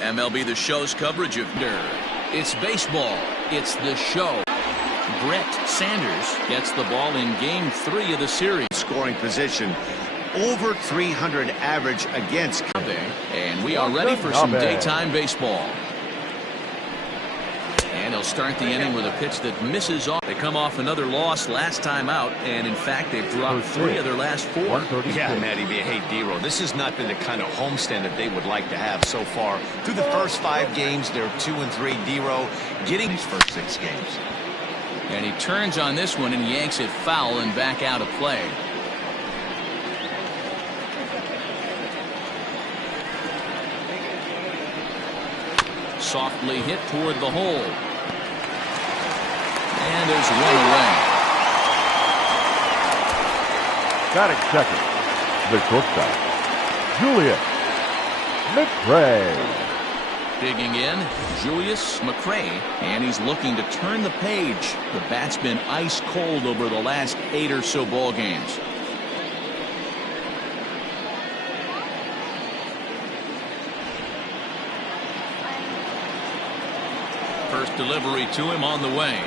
MLB The Show's coverage of it's baseball. It's the show. Brett Sanders gets the ball in Game 3 of the series. Scoring position. Over 300 average against. And we are ready for some daytime baseball. And he'll start the inning with a pitch that misses off. They come off another loss last time out, and in fact they've dropped 3 of their last 4. Yeah, Matty B. Hey, D-Row, this has not been the kind of homestand that they would like to have so far. Through the first 5 games, they're 2-3. D-Row getting these first 6 games. And he turns on this one and yanks it foul and back out of play. Softly hit toward the hole. And there's 1 away. Batting second, the shortstop, Julius McRae. Digging in, Julius McRae, and he's looking to turn the page. The bat's been ice cold over the last 8 or so ball games. First delivery to him on the way.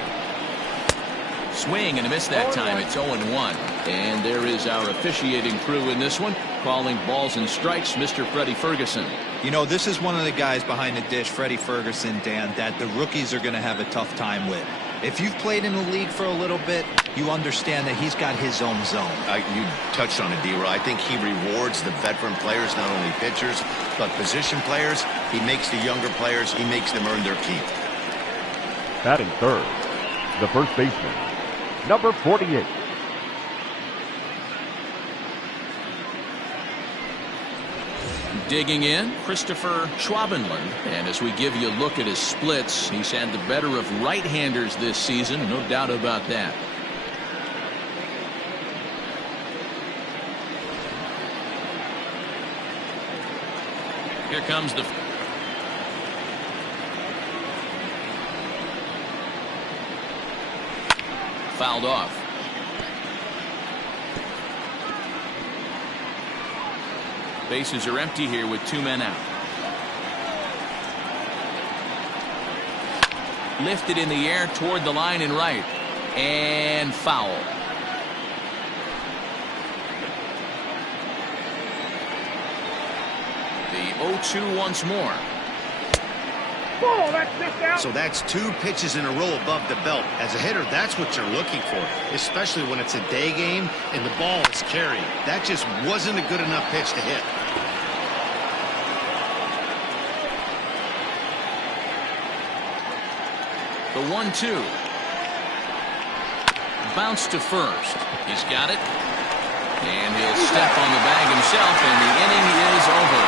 Swing and a miss that time. It's 0-1. And there is our officiating crew in this one, calling balls and strikes, Mr. Freddie Ferguson. You know, this is one of the guys behind the dish, Freddie Ferguson, Dan, that the rookies are going to have a tough time with. If you've played in the league for a little bit, you understand that he's got his own zone. You touched on it, D-Row. I think he rewards the veteran players, not only pitchers, but position players. He makes the younger players, he makes them earn their keep. Batting third, the first baseman, number 48. Digging in, Christopher Schwabenland. And as we give you a look at his splits, he's had the better of right-handers this season, no doubt about that. Here comes the fouled off. Bases are empty here with 2 men out. Lifted in the air toward the line and right. And foul. The 0-2 once more. So that's 2 pitches in a row above the belt. As a hitter, that's what you're looking for, especially when it's a day game and the ball is carried. That just wasn't a good enough pitch to hit. The 1-2. Bounce to first. He's got it. And he'll step on the bag himself, and the inning is over.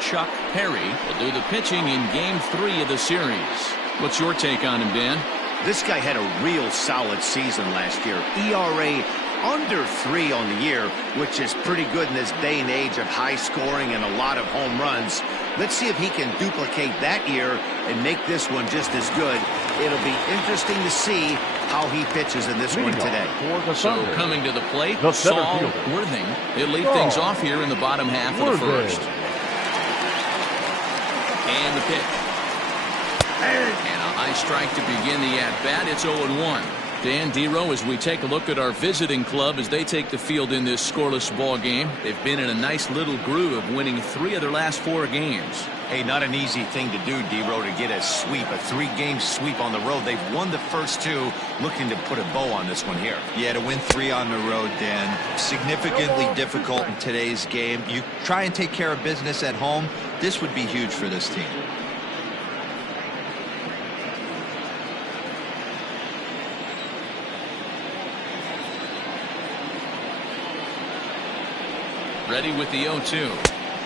Chuck Perry will do the pitching in Game 3 of the series. What's your take on him, Dan? This guy had a real solid season last year. ERA under 3 on the year, which is pretty good in this day and age of high scoring and a lot of home runs. Let's see if he can duplicate that year and make this one just as good. It'll be interesting to see how he pitches in this one today. So coming to the plate, Saul Worthing. He'll lead things off here in the bottom half of the first. And the pitch. And a high strike to begin the at-bat. It's 0-1. Dan, D-Row, as we take a look at our visiting club as they take the field in this scoreless ball game, they've been in a nice little groove of winning 3 of their last 4 games. Hey, not an easy thing to do, D-Row, to get a sweep, a 3-game sweep on the road. They've won the first 2, looking to put a bow on this one here. Yeah, to win 3 on the road, Dan, significantly difficult in today's game. You try and take care of business at home. This would be huge for this team. Ready with the 0-2.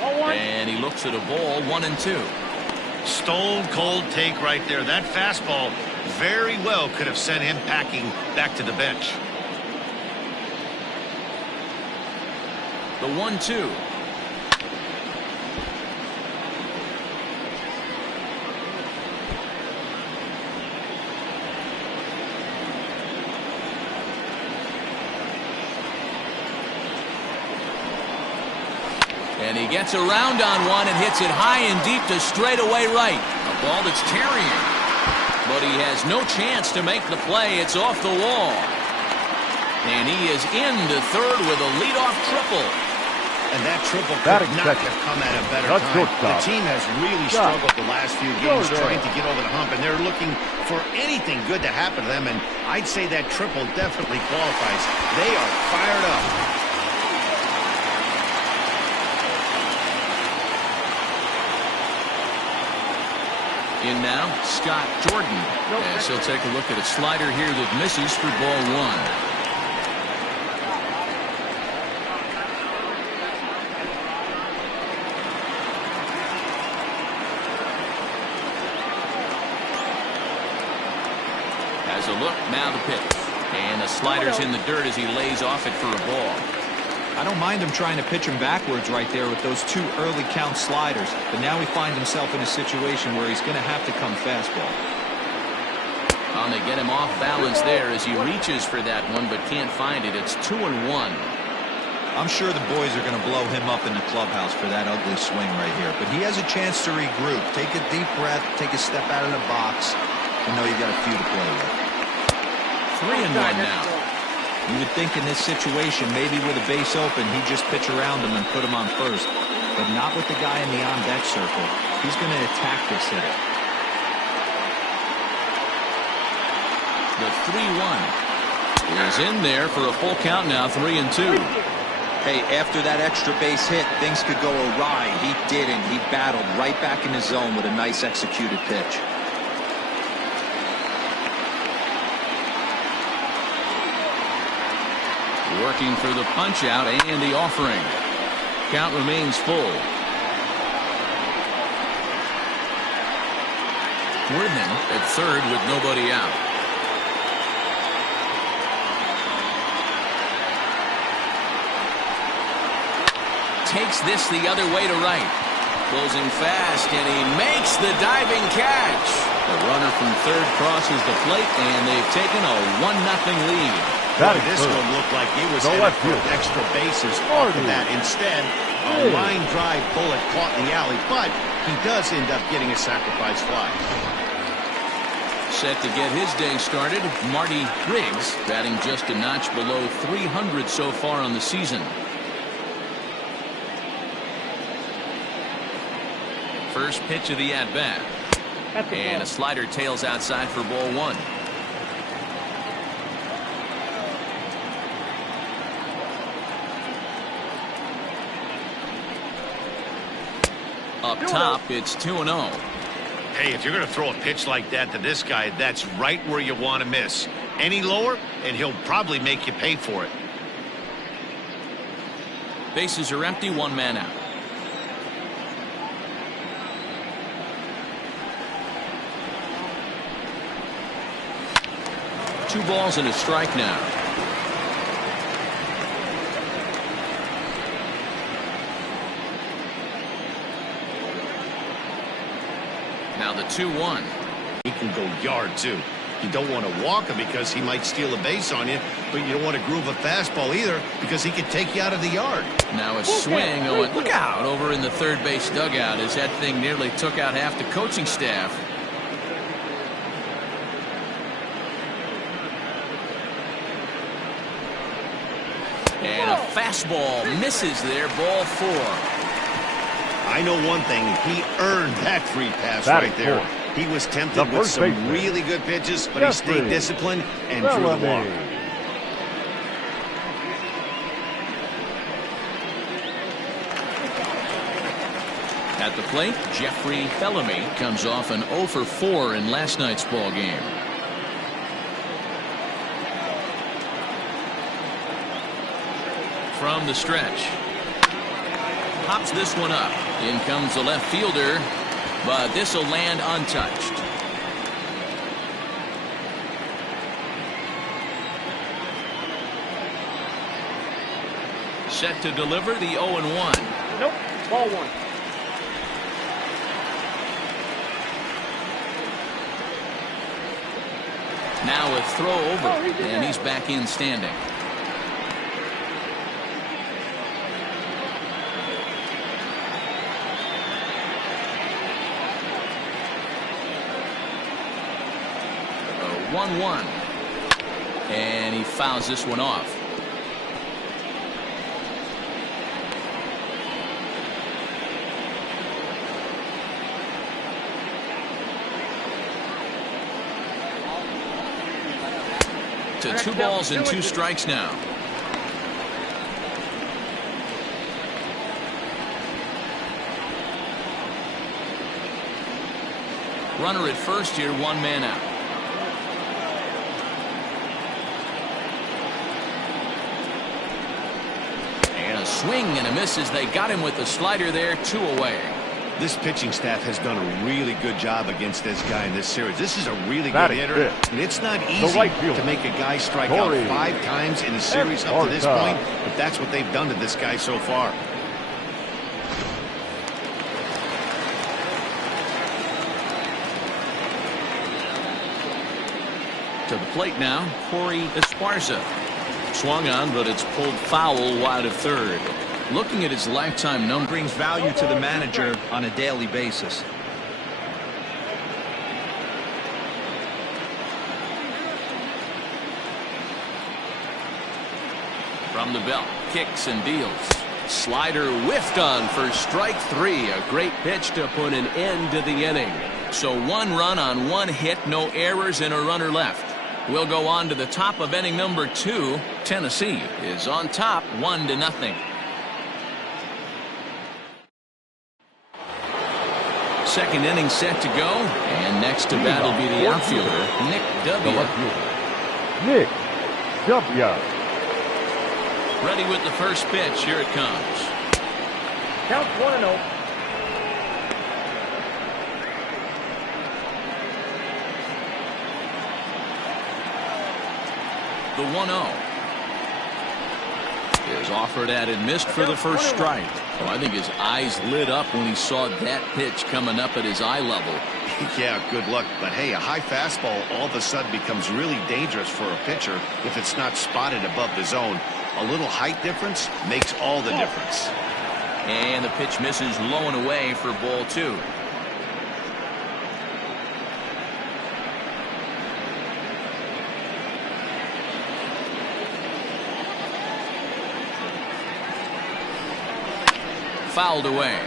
And he looks at a ball, 1-2. Stone cold take right there. That fastball very well could have sent him packing back to the bench. The 1-2. And he gets around on one and hits it high and deep to straightaway right. A ball that's carrying. But he has no chance to make the play. It's off the wall. And he is into third with a leadoff triple. And that triple could not have come at a better time. The team has really struggled the last few games trying to get over the hump, and they're looking for anything good to happen to them, and I'd say that triple definitely qualifies. They are fired up. In now, Scott Jordan. As he'll take a look at a slider here that misses for ball one. Has a look, now the pitch. And the slider's in the dirt as he lays off it for a ball. I don't mind him trying to pitch him backwards right there with those 2 early count sliders, but now he finds himself in a situation where he's going to have to come fastball. They get him off balance there as he reaches for that one but can't find it. It's 2-1. I'm sure the boys are going to blow him up in the clubhouse for that ugly swing right here, but he has a chance to regroup, take a deep breath, take a step out of the box, and know you got a few to play with. 3-1 now. You would think in this situation, maybe with a base open, he'd just pitch around him and put him on first. But not with the guy in the on-deck circle. He's going to attack this hitter. The 3-1 is in there for a full count now, 3-2. Hey, after that extra base hit, things could go awry. He didn't. He battled right back in his zone with a nice executed pitch. Working for the punch out and the offering. Count remains full. Worthing at third with nobody out. Takes this the other way to right. Closing fast, and he makes the diving catch. The runner from third crosses the plate, and they've taken a 1-0 lead. This one looked like he was headed for extra bases off of that. Instead, a line drive bullet caught in the alley, but he does end up getting a sacrifice fly. Set to get his day started, Marty Riggs, batting just a notch below 300 so far on the season. First pitch of the at-bat. And a slider tails outside for ball one. Up top, it's 2-0. Hey, if you're going to throw a pitch like that to this guy, that's right where you want to miss. Any lower, and he'll probably make you pay for it. Bases are empty, 1 man out. Two balls and a strike now. Now the 2-1. He can go yard, too. You don't want to walk him because he might steal a base on you, but you don't want to groove a fastball either because he could take you out of the yard. Now a swing. Look out over in the third base dugout as that thing nearly took out half the coaching staff. And a fastball misses there, ball 4. I know one thing, he earned that free pass right there. He was tempted with some really good pitches, but he stayed disciplined and drew the walk. At the plate, Jeffrey Bellamy comes off an 0 for 4 in last night's ball game. From the stretch. Pops this one up. In comes the left fielder, but this will land untouched. Set to deliver the 0-1. Nope, ball 1. Now a throw over, and he's back in standing. 1-1. And he fouls this one off. To 2 balls and 2 strikes now. Runner at first here, 1 man out. And a swing and a miss as they got him with the slider there, 2 away. This pitching staff has done a really good job against this guy in this series. This is a really good hitter, and it's not easy to make a guy strike out 5 times in a series up to this point, but that's what they've done to this guy so far. To the plate now, Corey Esparza. Swung on, but it's pulled foul wide of third. Looking at his lifetime number. Brings value to the manager on a daily basis. From the belt, kicks and deals. Slider whiffed on for strike 3. A great pitch to put an end to the inning. So 1 run on 1 hit, no errors, and a runner left. We'll go on to the top of inning number 2. Tennessee is on top 1-0. Second inning set to go, and next to bat will be the outfielder, Nick W. Nick W. Ready with the first pitch. Here it comes. Count 1-0. The 1-0 is offered at and missed for the first strike. Oh, I think his eyes lit up when he saw that pitch coming up at his eye level. Yeah, good luck. But hey, a high fastball all of a sudden becomes really dangerous for a pitcher if it's not spotted above the zone. A little height difference makes all the difference. And the pitch misses low and away for ball 2. Fouled away.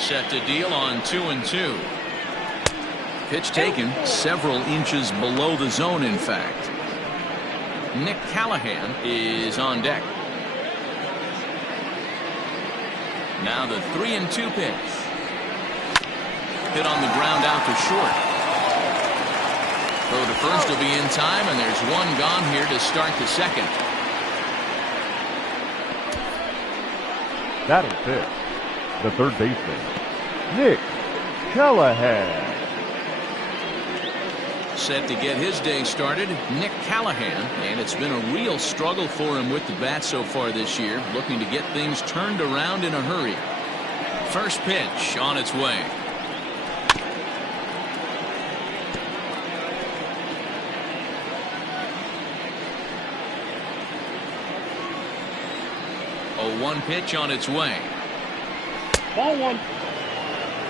Set to deal on 2-2. Pitch taken several inches below the zone, in fact. Nick Callahan is on deck. Now the 3-2 pitch. Hit on the ground out to short. Throw to first will be in time, and there's 1 gone here to start the second. Batting 5th, the third baseman, Nick Callahan. Set to get his day started, Nick Callahan, and it's been a real struggle for him with the bat so far this year, looking to get things turned around in a hurry. First pitch on its way. A 1 pitch on its way. Ball 1.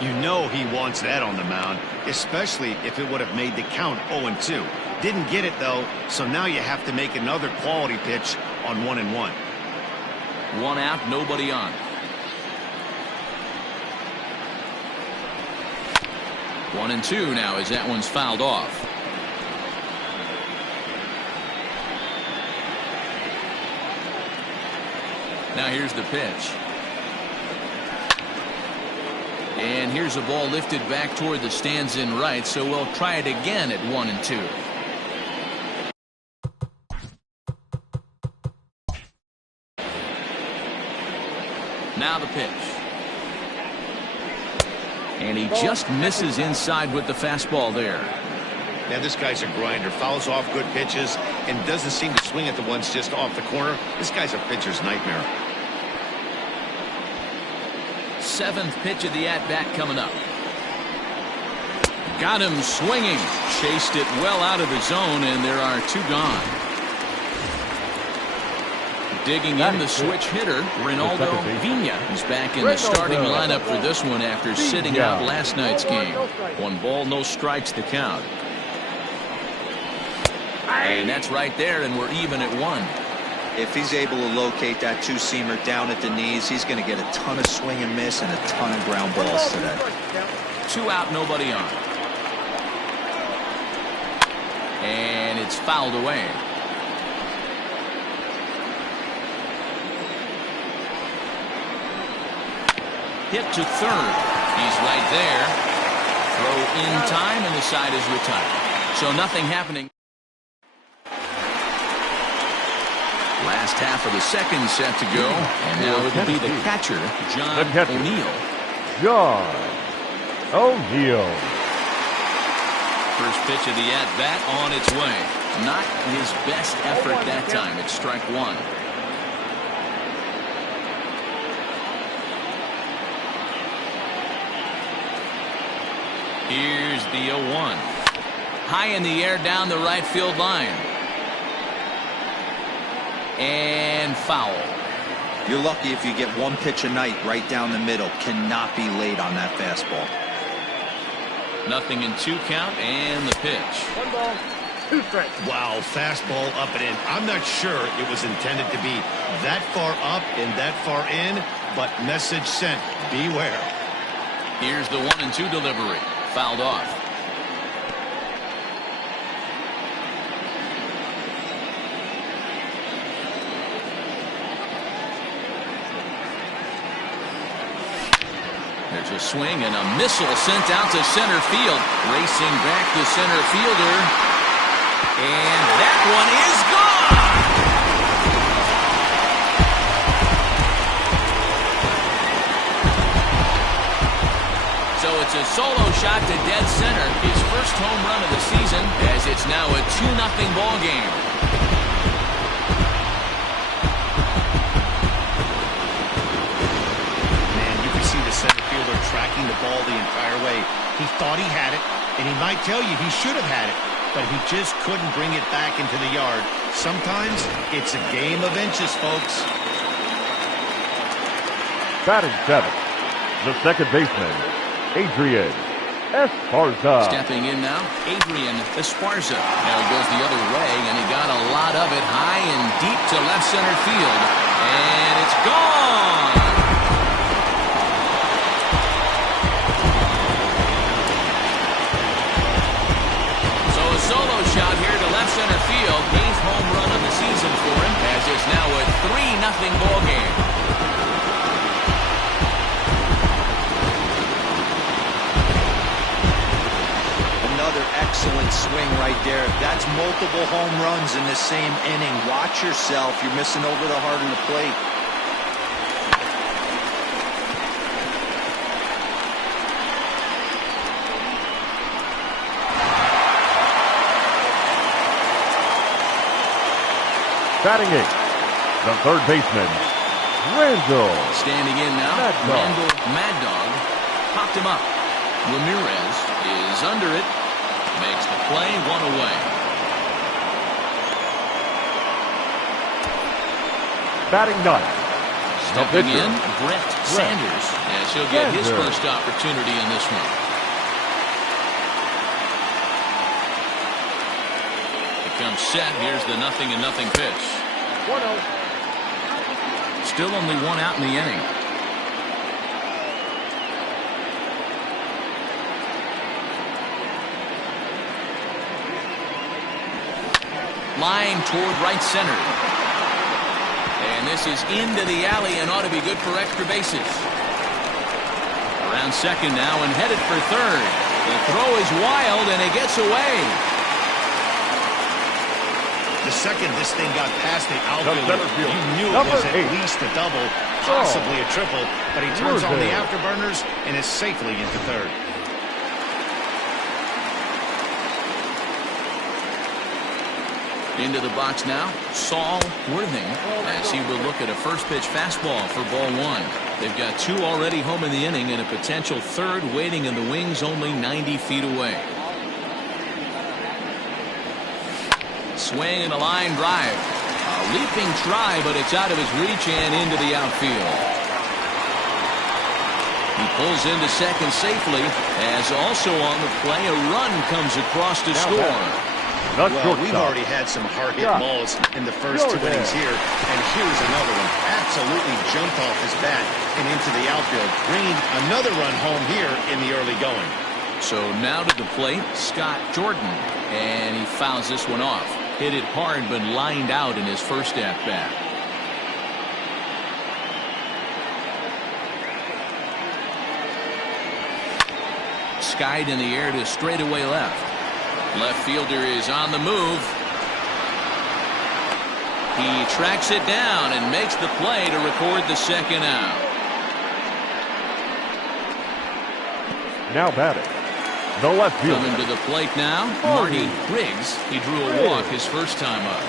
You know he wants that on the mound, especially if it would have made the count 0-2. Didn't get it, though, so now you have to make another quality pitch on 1-1. 1 out, nobody on. 1-2 now as that one's fouled off. Now here's the pitch. And here's a ball lifted back toward the stands in right, so we'll try it again at 1-2. Now the pitch. And he just misses inside with the fastball there. Now this guy's a grinder, fouls off good pitches, and doesn't seem to swing at the ones just off the corner. This guy's a pitcher's nightmare. 7th pitch of the at-bat coming up. Got him swinging. Chased it well out of the zone, and there are 2 gone. Digging in, the switch hitter, Ronaldo Vina. He's back in the starting lineup for this one after sitting out last night's game. 1 ball, no strikes to count. And that's right there, and we're even at 1. If he's able to locate that two-seamer down at the knees, he's going to get a ton of swing and miss and a ton of ground balls today. 2 out, nobody on. And it's fouled away. Hit to third. He's right there. Throw in time, and the side is retired. So nothing happening. Last half of the second set to go. And now it'll be the catcher, John O'Neill. John O'Neill. First pitch of the at-bat on its way. Not his best effort that time. It's strike 1. Here's the 0-1. High in the air down the right field line. And foul. You're lucky if you get 1 pitch a night right down the middle. Cannot be late on that fastball. Nothing in 2 count, and the pitch. 1 ball, 2 strikes. Wow, fastball up and in. I'm not sure it was intended to be that far up and that far in, but message sent. Beware. Here's the 1-2 delivery. Fouled off. There's a swing and a missile sent out to center field. Racing back the center fielder. And that one is gone! So it's a solo shot to dead center. His first home run of the season, as it's now a 2-0 ball game. Center fielder tracking the ball the entire way. He thought he had it, and he might tell you he should have had it, but he just couldn't bring it back into the yard. Sometimes it's a game of inches, folks. Batting 7, the second baseman, Adrian Esparza. Stepping in now, Adrian Esparza. Now he goes the other way, and he got a lot of it high and deep to left center field. And it's gone! Solo shot here to left center field. 8th home run of the season for him, as it's now a 3-0 ball game. Another excellent swing right there. That's multiple home runs in the same inning. Watch yourself. You're missing over the heart of the plate. Batting 8, the third baseman, Randall. Standing in now, Randall Mad Dog popped him up. Ramirez is under it, makes the play, 1 away. Batting 9, stepping in, Brett Sanders, as he'll get his first opportunity in this one. Comes set. Here's the 0-0 pitch. 1-0. Still only 1 out in the inning. Line toward right center. And this is into the alley and ought to be good for extra bases. Around second now and headed for third. The throw is wild and it gets away. The second this thing got past the outfielder, you knew it was at least a double, possibly a triple, but he turns on the afterburners and is safely into third. Into the box now, Saul Worthing, as he will look at a first pitch fastball for ball 1. They've got 2 already home in the inning and a potential third waiting in the wings only 90 feet away. Swing and a line drive. A Leaping try, but it's out of his reach and into the outfield. He pulls into second safely, as also on the play, a run comes across to score. Well, we've already had some hard-hit balls in the first 2 innings here, and here's another one. Absolutely jumped off his bat and into the outfield, bringing another run home here in the early going. So now to the plate, Scott Jordan, and he fouls this one off. Hit it hard, but lined out in his first at-bat. Skied in the air to straightaway left. Left fielder is on the move. He tracks it down and makes the play to record the second out. Now batting, the left fielder. Coming to the plate now, Marty Riggs. He drew a walk his first time up.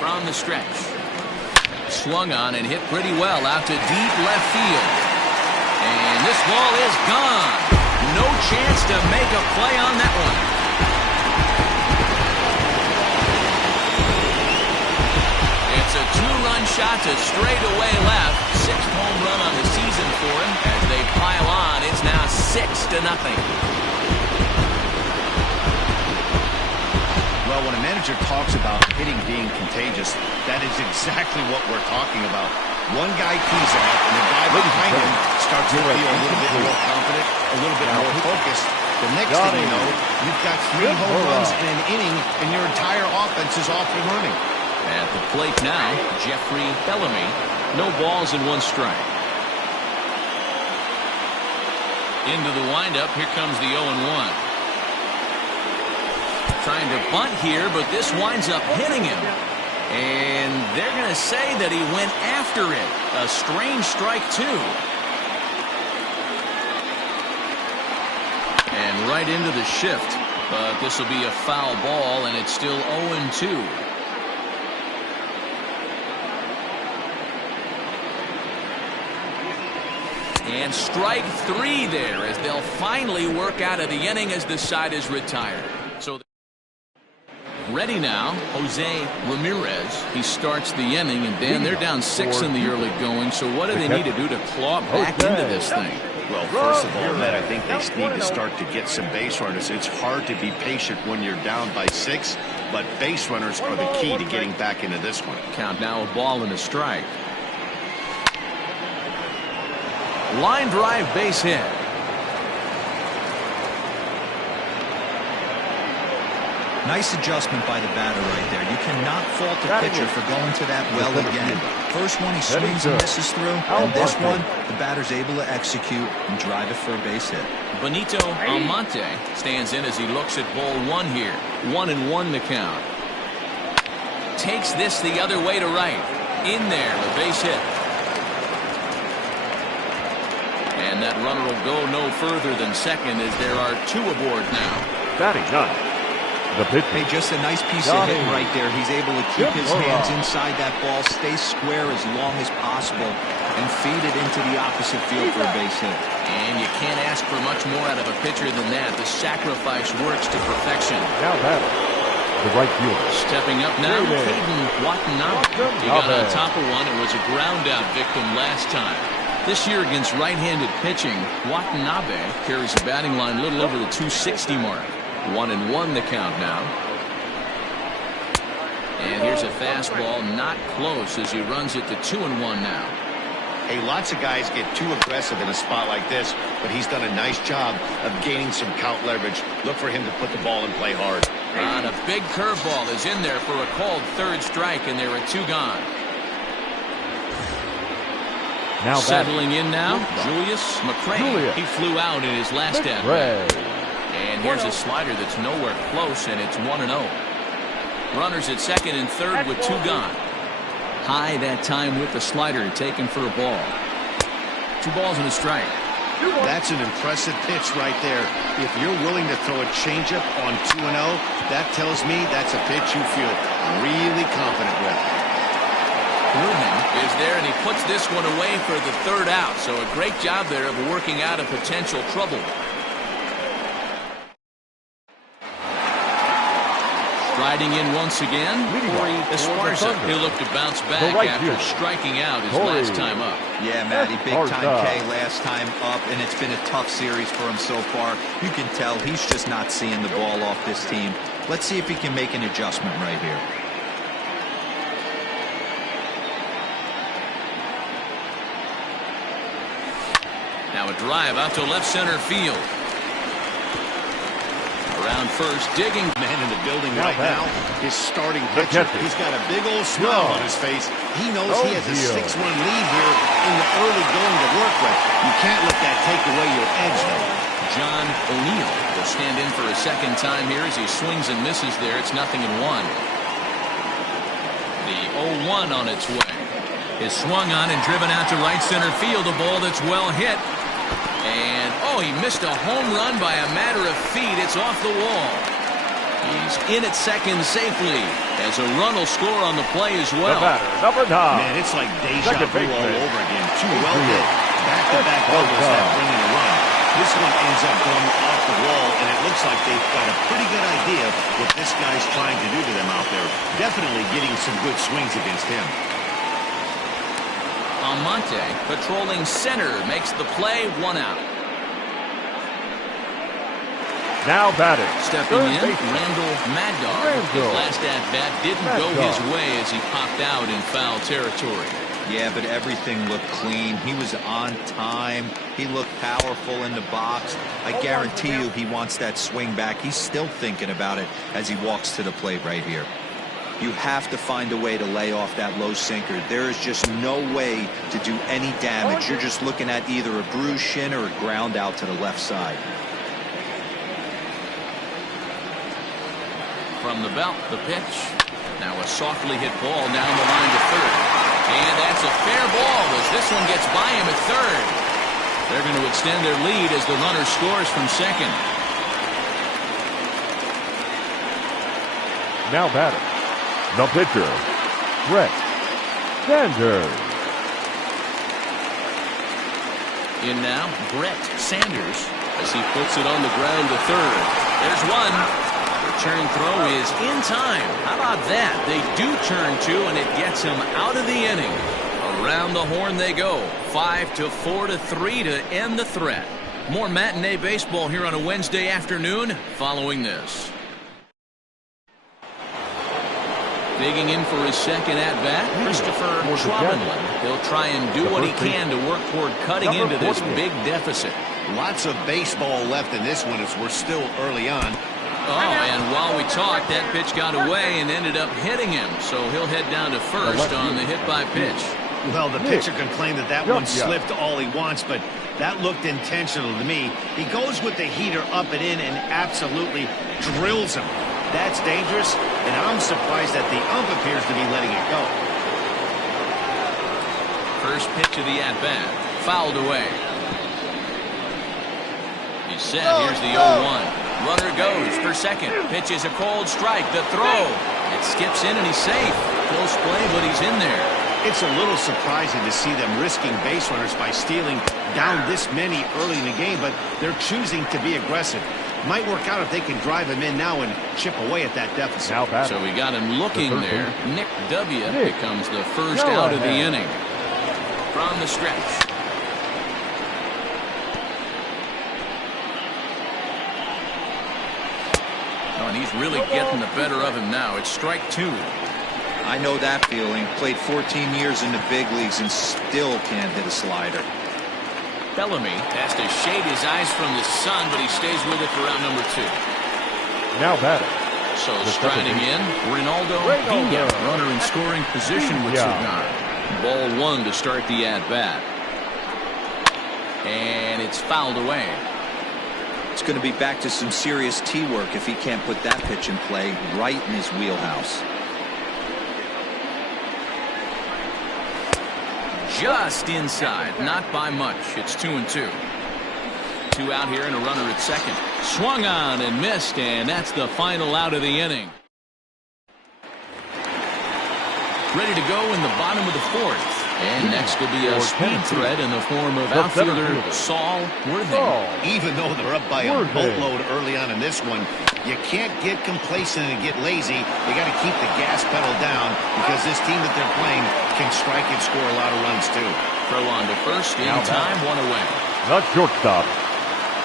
From the stretch. Swung on and hit pretty well out to deep left field. And this ball is gone. No chance to make a play on that one. It's a two-run shot to straightaway left. 6th home run on the season for him. As they pile on, it's now 6-0. Well, when a manager talks about hitting being contagious, that is exactly what we're talking about. One guy keys out, and the guy behind him starts to feel a little bit more confident, a little bit more focused. The next thing you know, you've got 3 home runs in an inning, and your entire offense is off and running. At the plate now, Jeffrey Bellamy. No balls and 1 strike. Into the windup, here comes the 0-1. Trying to bunt here, but this winds up hitting him. And they're going to say that he went after it. A strange strike, too. And right into the shift. But this will be a foul ball, and it's still 0-2. And strike 3 there, as they'll finally work out of the inning as the side is retired. So ready now, Jose Ramirez. He starts the inning, and Dan, they're down 6 in the early going. So what do they need to do to claw back into this thing? Well, first of all, Matt, I think they need to start to get some base runners. It's hard to be patient when you're down by 6, but base runners are the key to getting back into this one. Count now, a ball and a strike. Line drive, base hit. Nice adjustment by the batter right there. You cannot fault the pitcher for going to that well again. First one he swings and misses through, and this one the batter's able to execute and drive it for a base hit. Benito Almonte stands in as he looks at ball 1 here. 1-1 the count. Takes this the other way to right. In there, a base hit. And that runner will go no further than second as there are 2 aboard now. Batting 9. Hey, just a nice piece of hitting right there. He's able to keep his hands inside that ball, stay square as long as possible, and feed it into the opposite field for a base hit. And you can't ask for much more out of a pitcher than that. The sacrifice works to perfection. Now batting, the right fielder. Stepping up now, Caden Watanabe. He got on top of one and was a ground-out victim last time. This year against right-handed pitching, Watanabe carries a batting line a little over the 260 mark. 1-1 the count now. And here's a fastball, not close, as he runs it to 2-1 now. Hey, lots of guys get too aggressive in a spot like this, but he's done a nice job of gaining some count leverage. Look for him to put the ball in play hard. And a big curveball is in there for a called 3rd strike, and there are 2 gone. Now settling in now, Julius McCray. He flew out in his last at-bat. And here's a slider that's nowhere close, and it's 1-0. Runners at second and third with 2 gone. High that time with the slider taken for a ball. 2 balls and a strike. That's an impressive pitch right there. If you're willing to throw a changeup on 2-0, that tells me that's a pitch you feel really confident with. Bruman is there, and he puts this one away for the 3rd out. So a great job there of working out a potential trouble. Striding in once again, Corey Esparza. He'll look to bounce back after striking out his last time up. Yeah, Matty, big-time K last time up, and it's been a tough series for him so far. You can tell he's just not seeing the ball off this team. Let's see if he can make an adjustment right here. Now a drive out to left center field. Around first, digging. Man in the building right now, his starting pitcher. He's got a big old smile on his face. He knows he has a 6-1 lead here in the early going to work with. You can't let that take away your edge, though. John O'Neill will stand in for a second time here as he swings and misses there. It's 0-1. The 0-1 on its way. Is swung on and driven out to right center field. A ball that's well hit. And, oh, he missed a home run by a matter of feet. It's off the wall. He's in at second safely as a run will score on the play as well. Number 9. Man, it's like deja vu all over again. Two well hit back-to-back doubles that bring in a run. This one ends up going off the wall, and it looks like they've got a pretty good idea what this guy's trying to do to them out there. Definitely getting some good swings against him. Almonte, patrolling center, makes the play, 1 out. Now batting. Stepping in, Randall Maddog. His last at-bat didn't go his way as he popped out in foul territory. Yeah, but everything looked clean. He was on time. He looked powerful in the box. I guarantee you he wants that swing back. He's still thinking about it as he walks to the plate right here. You have to find a way to lay off that low sinker. There is just no way to do any damage. You're just looking at either a bruised shin or a ground out to the left side. From the belt, the pitch. Now a softly hit ball down the line to third. And that's a fair ball as this one gets by him at third. They're going to extend their lead as the runner scores from second. Now batting. The pitcher, Brett Sanders. In now, Brett Sanders as he puts it on the ground to third. There's one. Return throw is in time. How about that? They do turn 2, and it gets him out of the inning. Around the horn they go. 5-4-3 to end the threat. More matinee baseball here on a Wednesday afternoon following this. Digging in for his second at-bat, Christopher Schwabenland. He'll try and do what he can to work toward cutting into this big deficit. Lots of baseball left in this one as we're still early on. Oh, and while we talked, that pitch got away and ended up hitting him. So he'll head down to first on the hit by pitch. Well, the pitcher can claim that one slipped all he wants, but that looked intentional to me. He goes with the heater up and in and absolutely drills him. That's dangerous, and I'm surprised that the ump appears to be letting it go. First pitch of the at-bat, fouled away. He's set. Here's the 0-1. Runner goes for second. Pitch is a cold strike. The throw. It skips in, and he's safe. Close play, but he's in there. It's a little surprising to see them risking base runners by stealing down this many early in the game, but they're choosing to be aggressive. Might work out if they can drive him in now and chip away at that deficit. So we got him looking there. Nick W. becomes the first out of the inning. From the stretch. Oh, and he's really getting the better of him now. It's strike 2. I know that feeling. Played 14 years in the big leagues and still can't hit a slider. Bellamy has to shade his eyes from the sun, but he stays with it for round number 2. Now batting. So striding in, Ronaldo Pena, runner in scoring position with Cigar. Ball 1 to start the at-bat. And it's fouled away. It's going to be back to some serious tee work if he can't put that pitch in play right in his wheelhouse. Just inside, not by much. It's 2-2. 2 out here and a runner at second. Swung on and missed, and that's the final out of the inning. ready to go in the bottom of the fourth. And next will be a speed threat in the form of outfielder Saul Worthing. Even though they're up by a boatload early on in this one, you can't get complacent and get lazy. You got to keep the gas pedal down because this team that they're playing can strike and score a lot of runs too. Throw on to first, in time, one away. Not shortstop.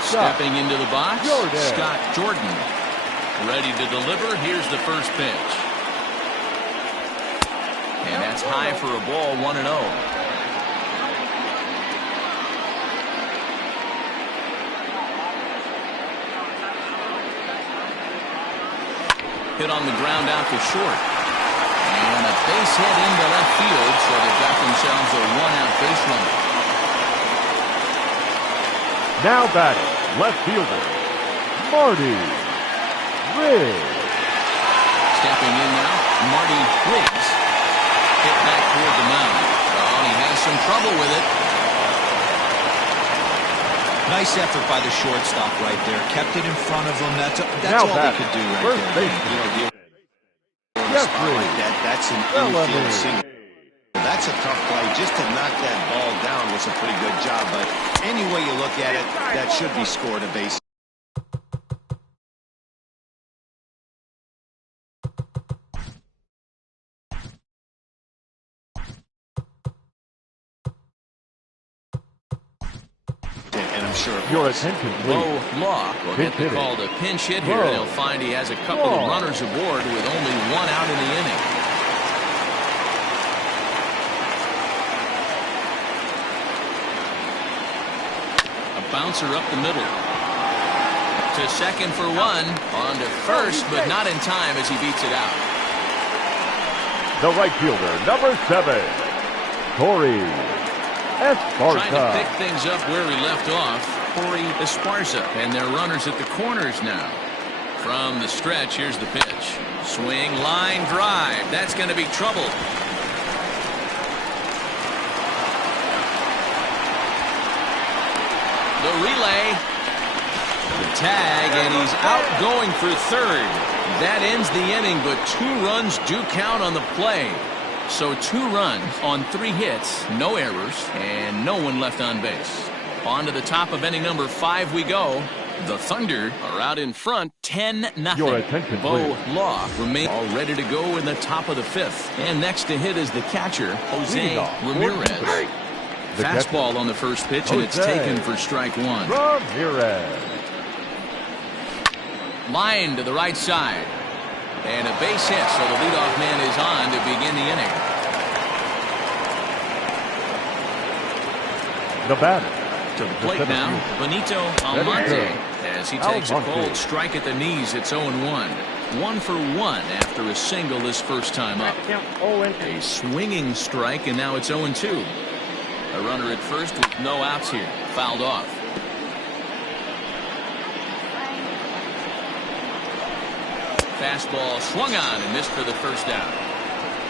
Stepping into the box, Scott Jordan. Ready to deliver. Here's the first pitch. And that's high for a ball, 1-0. Hit on the ground out to short. And a base hit into left field, so they've got themselves a one-out base runner. Now batting, left fielder, Marty Riggs. Stepping in now, Marty Riggs. Hit back toward the mound. Oh, and he has some trouble with it. Nice effort by the shortstop right there. Kept it in front of him. That's all they could do right first there. Base. That's an infield single. That's a tough play. Just to knock that ball down was a pretty good job. But any way you look at it, that should be scored a base. And I'm sure Your attention, Bo please. Law will get the call to pinch hit here, and he'll find he has a couple of runners aboard with only one out in the inning. A bouncer up the middle. To second for one. On to first, but not in time as he beats it out. The right fielder, number 7, Corey Esparza. Trying to pick things up where we left off, Corey Esparza. And they're runners at the corners now. From the stretch, here's the pitch. Swing, line, drive. That's going to be trouble. The relay. The tag, and he's out going for third. That ends the inning, but 2 runs do count on the play. So 2 runs on 3 hits, no errors, and no one left on base. On to the top of inning number 5 we go. The Thunder are out in front, 10-0. Your attention, Bo please. Law remains all ready to go in the top of the 5th. And next to hit is the catcher, Jose Ramirez. Fastball on the first pitch, and it's taken for strike 1. Ramirez. Line to the right side. And a base hit, so the leadoff man is on to begin the inning. The batter. To the plate now, Benito Almonte, as he takes a cold strike at the knees. It's 0-1. 1 for 1 after a single this first time up. A swinging strike, and now it's 0-2. A runner at first with no outs here. Fouled off. Fastball swung on and missed for the first out.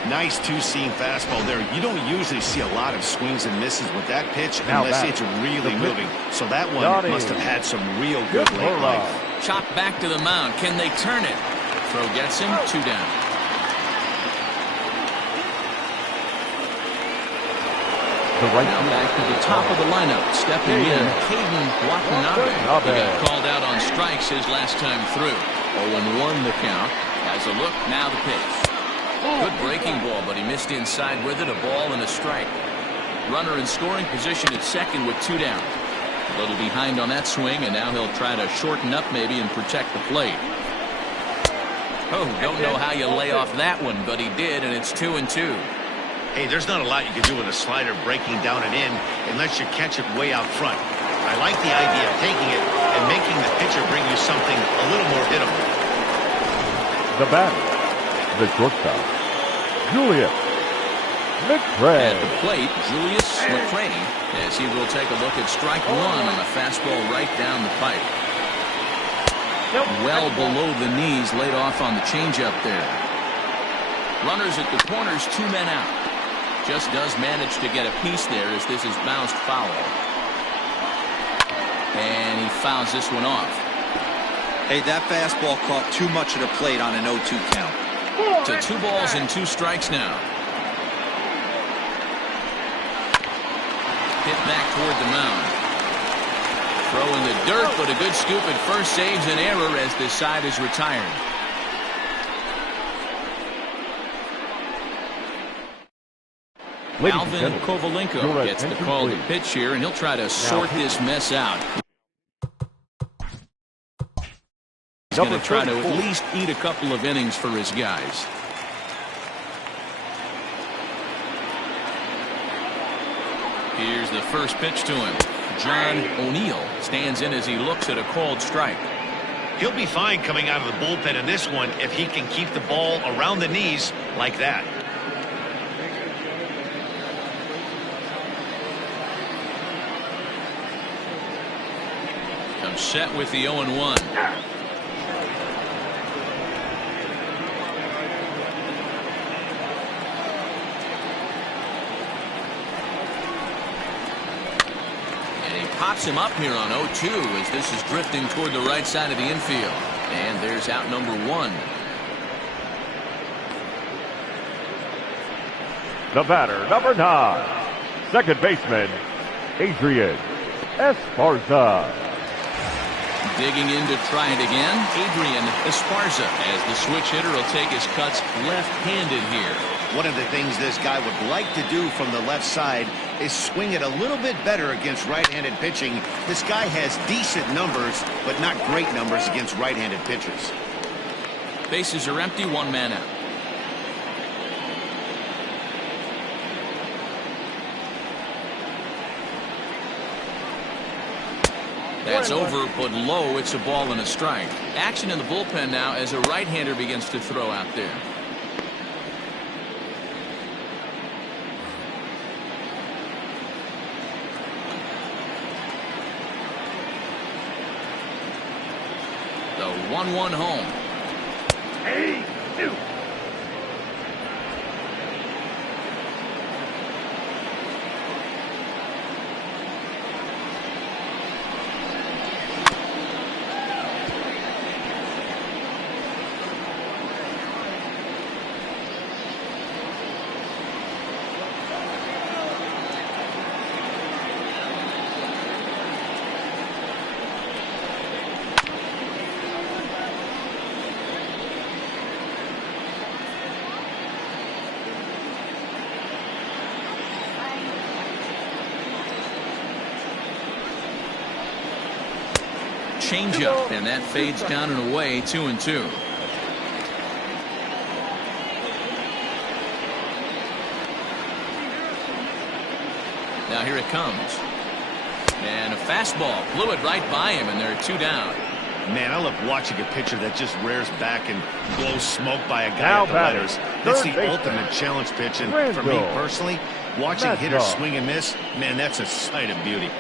Nice two-seam fastball there. You don't usually see a lot of swings and misses with that pitch unless it's really moving. So that one must have had some real good late life. Chopped back to the mound. Can they turn it? Throw gets him. 2 down. Now back to the top of the lineup. Stepping in, Caden Watanabe. He got called out on strikes his last time through. 0-1 the count. Has a look. Now the pitch. Good breaking ball, but he missed inside with it. A ball and a strike. Runner in scoring position at second with 2 down. A little behind on that swing, and now he'll try to shorten up maybe and protect the plate. Oh, don't know how you lay off that one, but he did, and it's 2-2. Hey, there's not a lot you can do with a slider breaking down and in unless you catch it way out front. I like the idea of taking it and making the pitcher bring you something a little more hittable. The batter, the shortstop, Julius McCray. At the plate, Julius McCray, as he will take a look at strike 1 on a fastball right down the pipe. Well below the knees, laid off on the changeup there. Runners at the corners, 2 men out. Just does manage to get a piece there as this is bounced foul. And he fouls this one off. Hey, that fastball caught too much of the plate on an 0-2 count. To 2 balls and 2 strikes now. hit back toward the mound. Throw in the dirt, but a good scoop at first saves an error as this side is retired. Alvin Kovalenko gets the call to pitch here, and he'll try to sort this mess out. He's going to try to at least eat a couple of innings for his guys. Here's the first pitch to him. John O'Neill stands in as he looks at a called strike. He'll be fine coming out of the bullpen in this one if he can keep the ball around the knees like that. Comes set with the 0-1. Pops him up here on 0-2 as this is drifting toward the right side of the infield. And there's out number 1. The batter, number 9, second baseman, Adrian Esparza. Digging in to try it again, Adrian Esparza, as the switch hitter will take his cuts left-handed here. One of the things this guy would like to do from the left side is swing it a little bit better against right-handed pitching. This guy has decent numbers, but not great numbers against right-handed pitchers. Bases are empty, 1 man out. That's over, but low. It's a ball and a strike. Action in the bullpen now as a right-hander begins to throw out there. The 1-1 home. 8-2. Changeup, and that fades down and away. 2-2. Now here it comes, and a fastball blew it right by him, and there are 2 down. Man, I love watching a pitcher that just rears back and blows smoke by a guy at the letters. That's the ultimate challenge pitch, and for me personally, watching hitters swing and miss, man, that's a sight of beauty.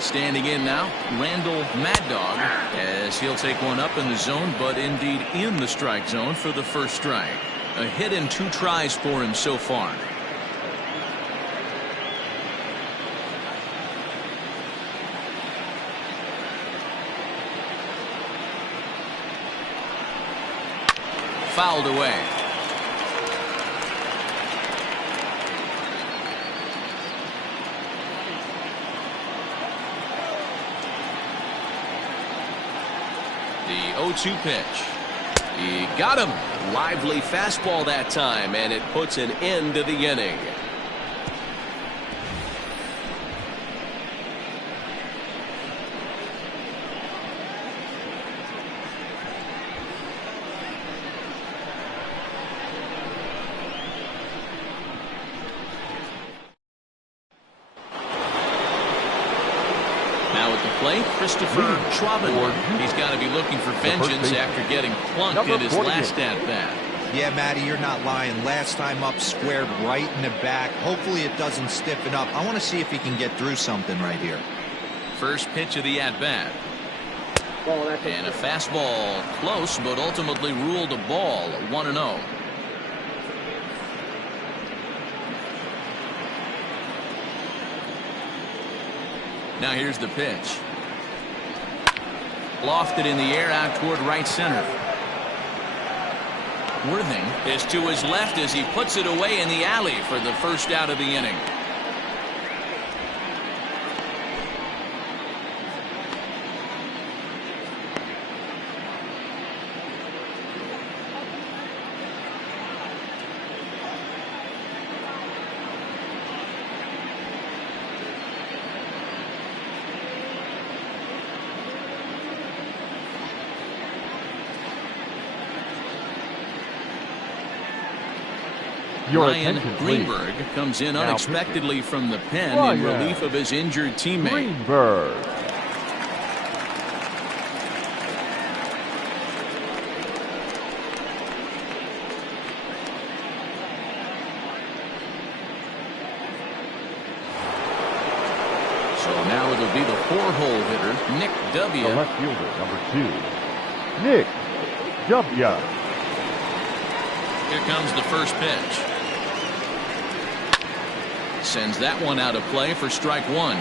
Standing in now, Randall Mad Dog, as he'll take one up in the zone, but indeed in the strike zone for the first strike. A hit in 2 tries for him so far. Fouled away. The 0-2 pitch. He got him. Lively fastball that time, and it puts an end to the inning. Now at the plate, Christopher Schwaben. He's got to be looking for vengeance after getting plunked in his last at-bat. Yeah, Matty, you're not lying. Last time up, squared right in the back. Hopefully it doesn't stiffen up. I want to see if he can get through something right here. First pitch of the at-bat. And a fastball close, but ultimately ruled a ball. 1-0. Now here's the pitch. Lofted in the air out toward right center. Worthing is to his left as he puts it away in the alley for the first out of the inning. Ryan Greenberg comes in unexpectedly from the pen in relief of his injured teammate. Greenberg. So now it'll be the 4-hole hitter, Nick W. The left fielder, number 2, Nick W. Here comes the first pitch. Sends that one out of play for strike 1.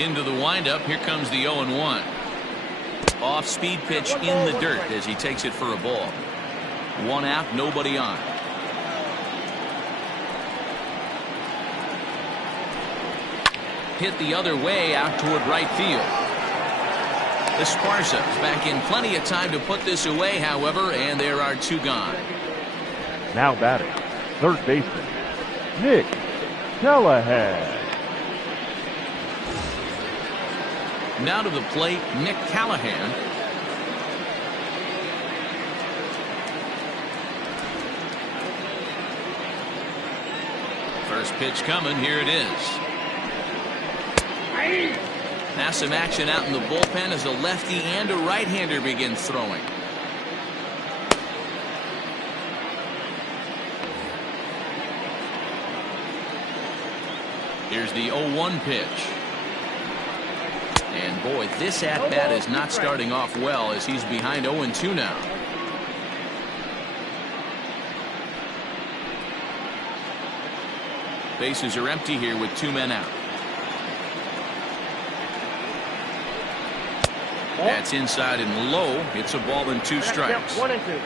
Into the windup. Here comes the 0-1. Off speed pitch in the dirt as he takes it for a ball. 1 out, nobody on. Hit the other way out toward right field. Esparza is back in plenty of time to put this away, however, and there are 2 gone. Now batting, third baseman, Nick Callahan. Now to the plate, Nick Callahan. First pitch coming, here it is. Now some action out in the bullpen as a lefty and a right-hander begin throwing. Here's the 0-1 pitch. And boy, this at-bat is not starting off well as he's behind 0-2 now. Bases are empty here with 2 men out. That's inside and low. It's a ball and 2 strikes. 1 and 2.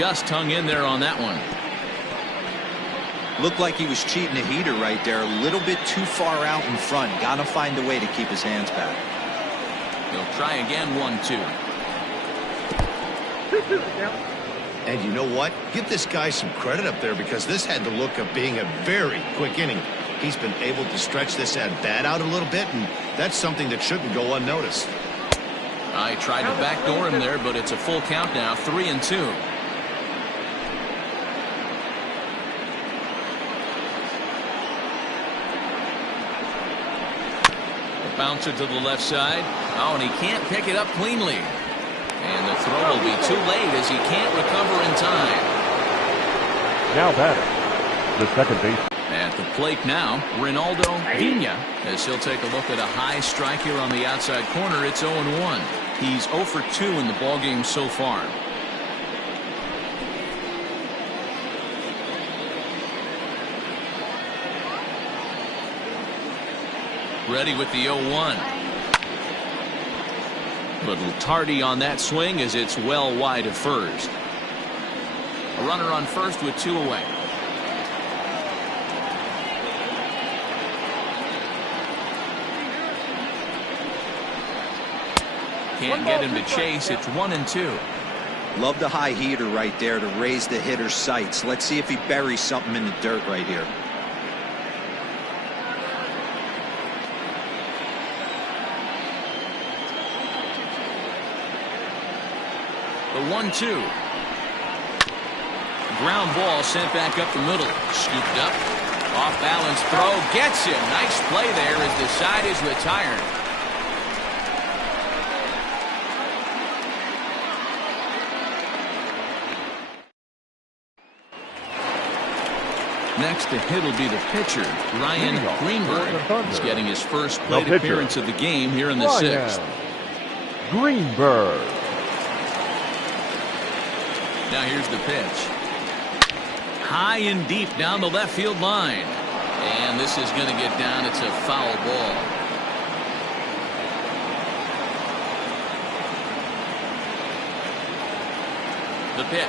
Just hung in there on that one. Looked like he was cheating a heater right there. A little bit too far out in front. Gotta find a way to keep his hands back. He'll try again. 1-2. 2-2 now. And you know what? Give this guy some credit up there because this had the look of being a very quick inning. He's been able to stretch this at-bat out a little bit, and that's something that shouldn't go unnoticed. I tried to backdoor him there, but it's a full count now. 3-2. The bouncer to the left side. Oh, and he can't pick it up cleanly. And the throw will be too late as he can't recover in time. Now batting, the second baseman. At the plate now, Ronaldo Pena, as he'll take a look at a high strike here on the outside corner. It's 0-1. He's 0 for 2 in the ballgame so far. Ready with the 0-1. Little tardy on that swing as it's well wide of first. A runner on first with 2 away. Can't get him to chase. It's 1-2. Love the high heater right there to raise the hitter's sights. Let's see if he buries something in the dirt right here. The 1-2. Ground ball sent back up the middle. Scooped up. Off balance throw. Gets him. Nice play there as the side is retired. Next to hit will be the pitcher, Ryan Greenberg. He's getting his first plate appearance of the game here in the 6th. Greenberg. Now here's the pitch. High and deep down the left field line. And this is going to get down. It's a foul ball. The pitch.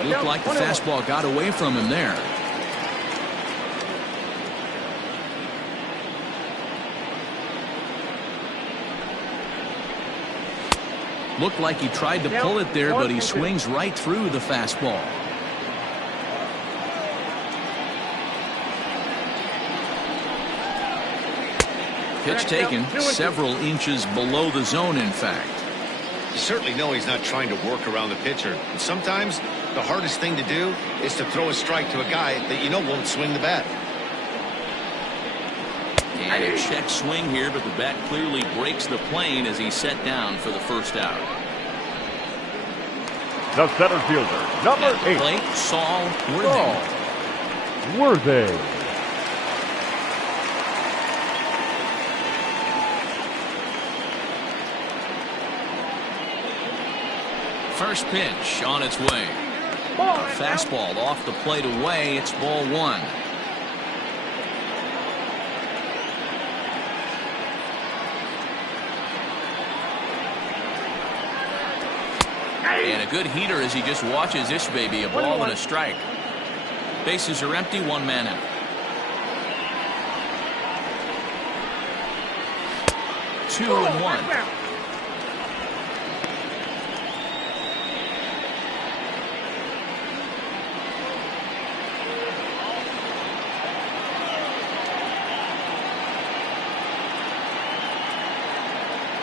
It looked like the fastball got away from him there. Looked like he tried to pull it there, but he swings right through the fastball. Pitch taken several inches below the zone, in fact. You certainly know he's not trying to work around the pitcher. And sometimes the hardest thing to do is to throw a strike to a guy that you know won't swing the bat. And a check swing here, but the bat clearly breaks the plane as he's set down for the first out. The center fielder, number 8. Plate, Saul Worthy. Worthy. First pitch on its way. A fastball off the plate away. It's ball 1. And a good heater as he just watches this baby. A ball and a strike. Bases are empty. 1 man out. Two and 1.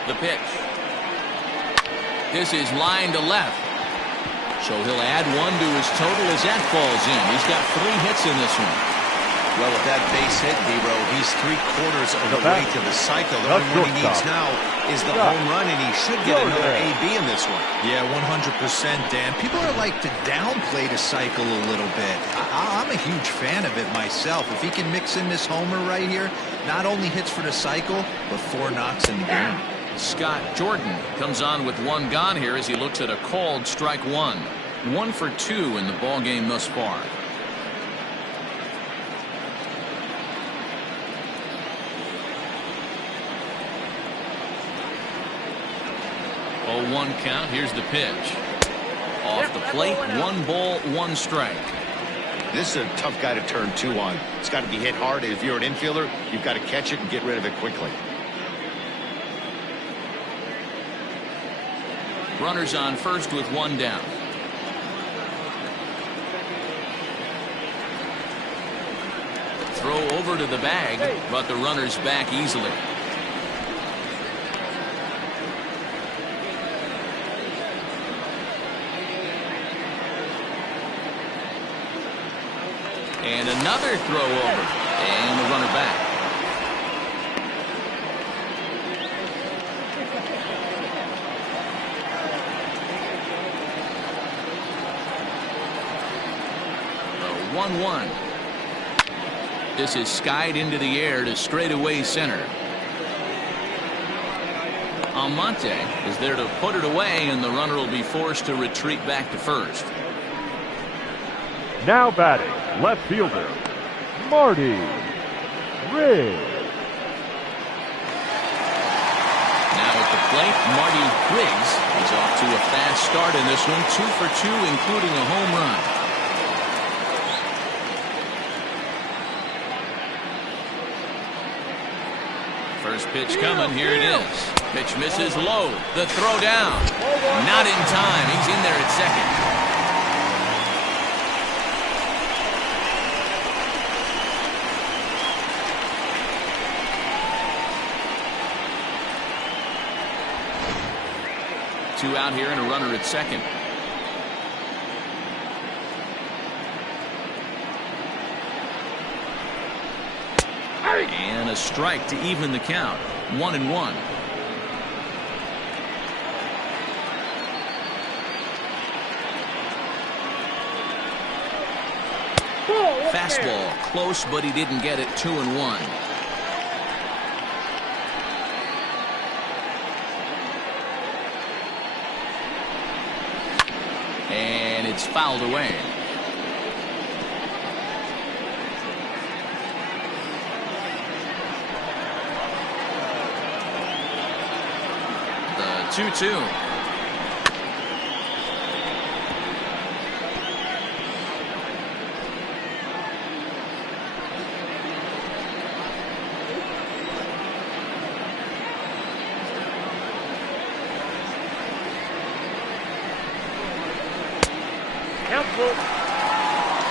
The pitch. This is line to left. So he'll add 1 to his total as that falls in. He's got 3 hits in this one. Well, with that base hit, D-Row, he's 3/4 of the way to the cycle. The only one he needs now is the home run, and he should get another AB in this one. Yeah, 100%, Dan. People are like to downplay the cycle a little bit. I'm a huge fan of it myself. If he can mix in this homer right here, not only hits for the cycle, but 4 knocks in the game. Scott Jordan comes on with 1 gone here as he looks at a called strike 1. 1 for 2 in the ball game thus far. Oh, 1 count. Here's the pitch. Off the plate, 1 ball, 1 strike. This is a tough guy to turn 2 on. It's got to be hit hard. If you're an infielder, you've got to catch it and get rid of it quickly. Runners on first with 1 down. Throw over to the bag, but the runner's back easily. And another throw over, and the runner back. The 1-1. This is skied into the air to straightaway center. Almonte is there to put it away, and the runner will be forced to retreat back to first. Now batting, left fielder, Marty Riggs. Now at the plate, Marty Riggs is off to a fast start in this one. 2 for 2, including a home run. First pitch coming. Here it is. Pitch misses low. The throw down. Not in time. He's in there at second. Two out here and a runner at second. And a strike to even the count. 1-1. Fastball close, but he didn't get it. 2-1. It's fouled away. The 2-2.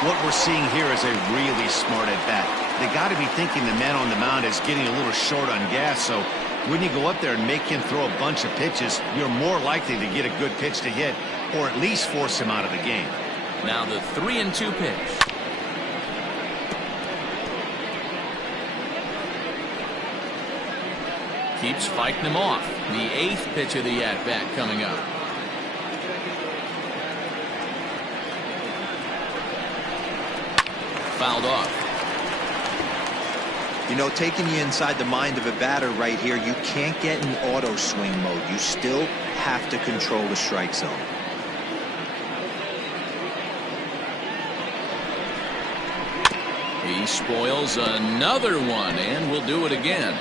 What we're seeing here is a really smart at bat. They got to be thinking the man on the mound is getting a little short on gas, so when you go up there and make him throw a bunch of pitches, you're more likely to get a good pitch to hit or at least force him out of the game. Now the 3-2 pitch. Keeps fighting him off. The 8th pitch of the at-bat coming up. Fouled off. You know, taking you inside the mind of a batter right here, you can't get in auto swing mode. You still have to control the strike zone. He spoils another one, and will do it again.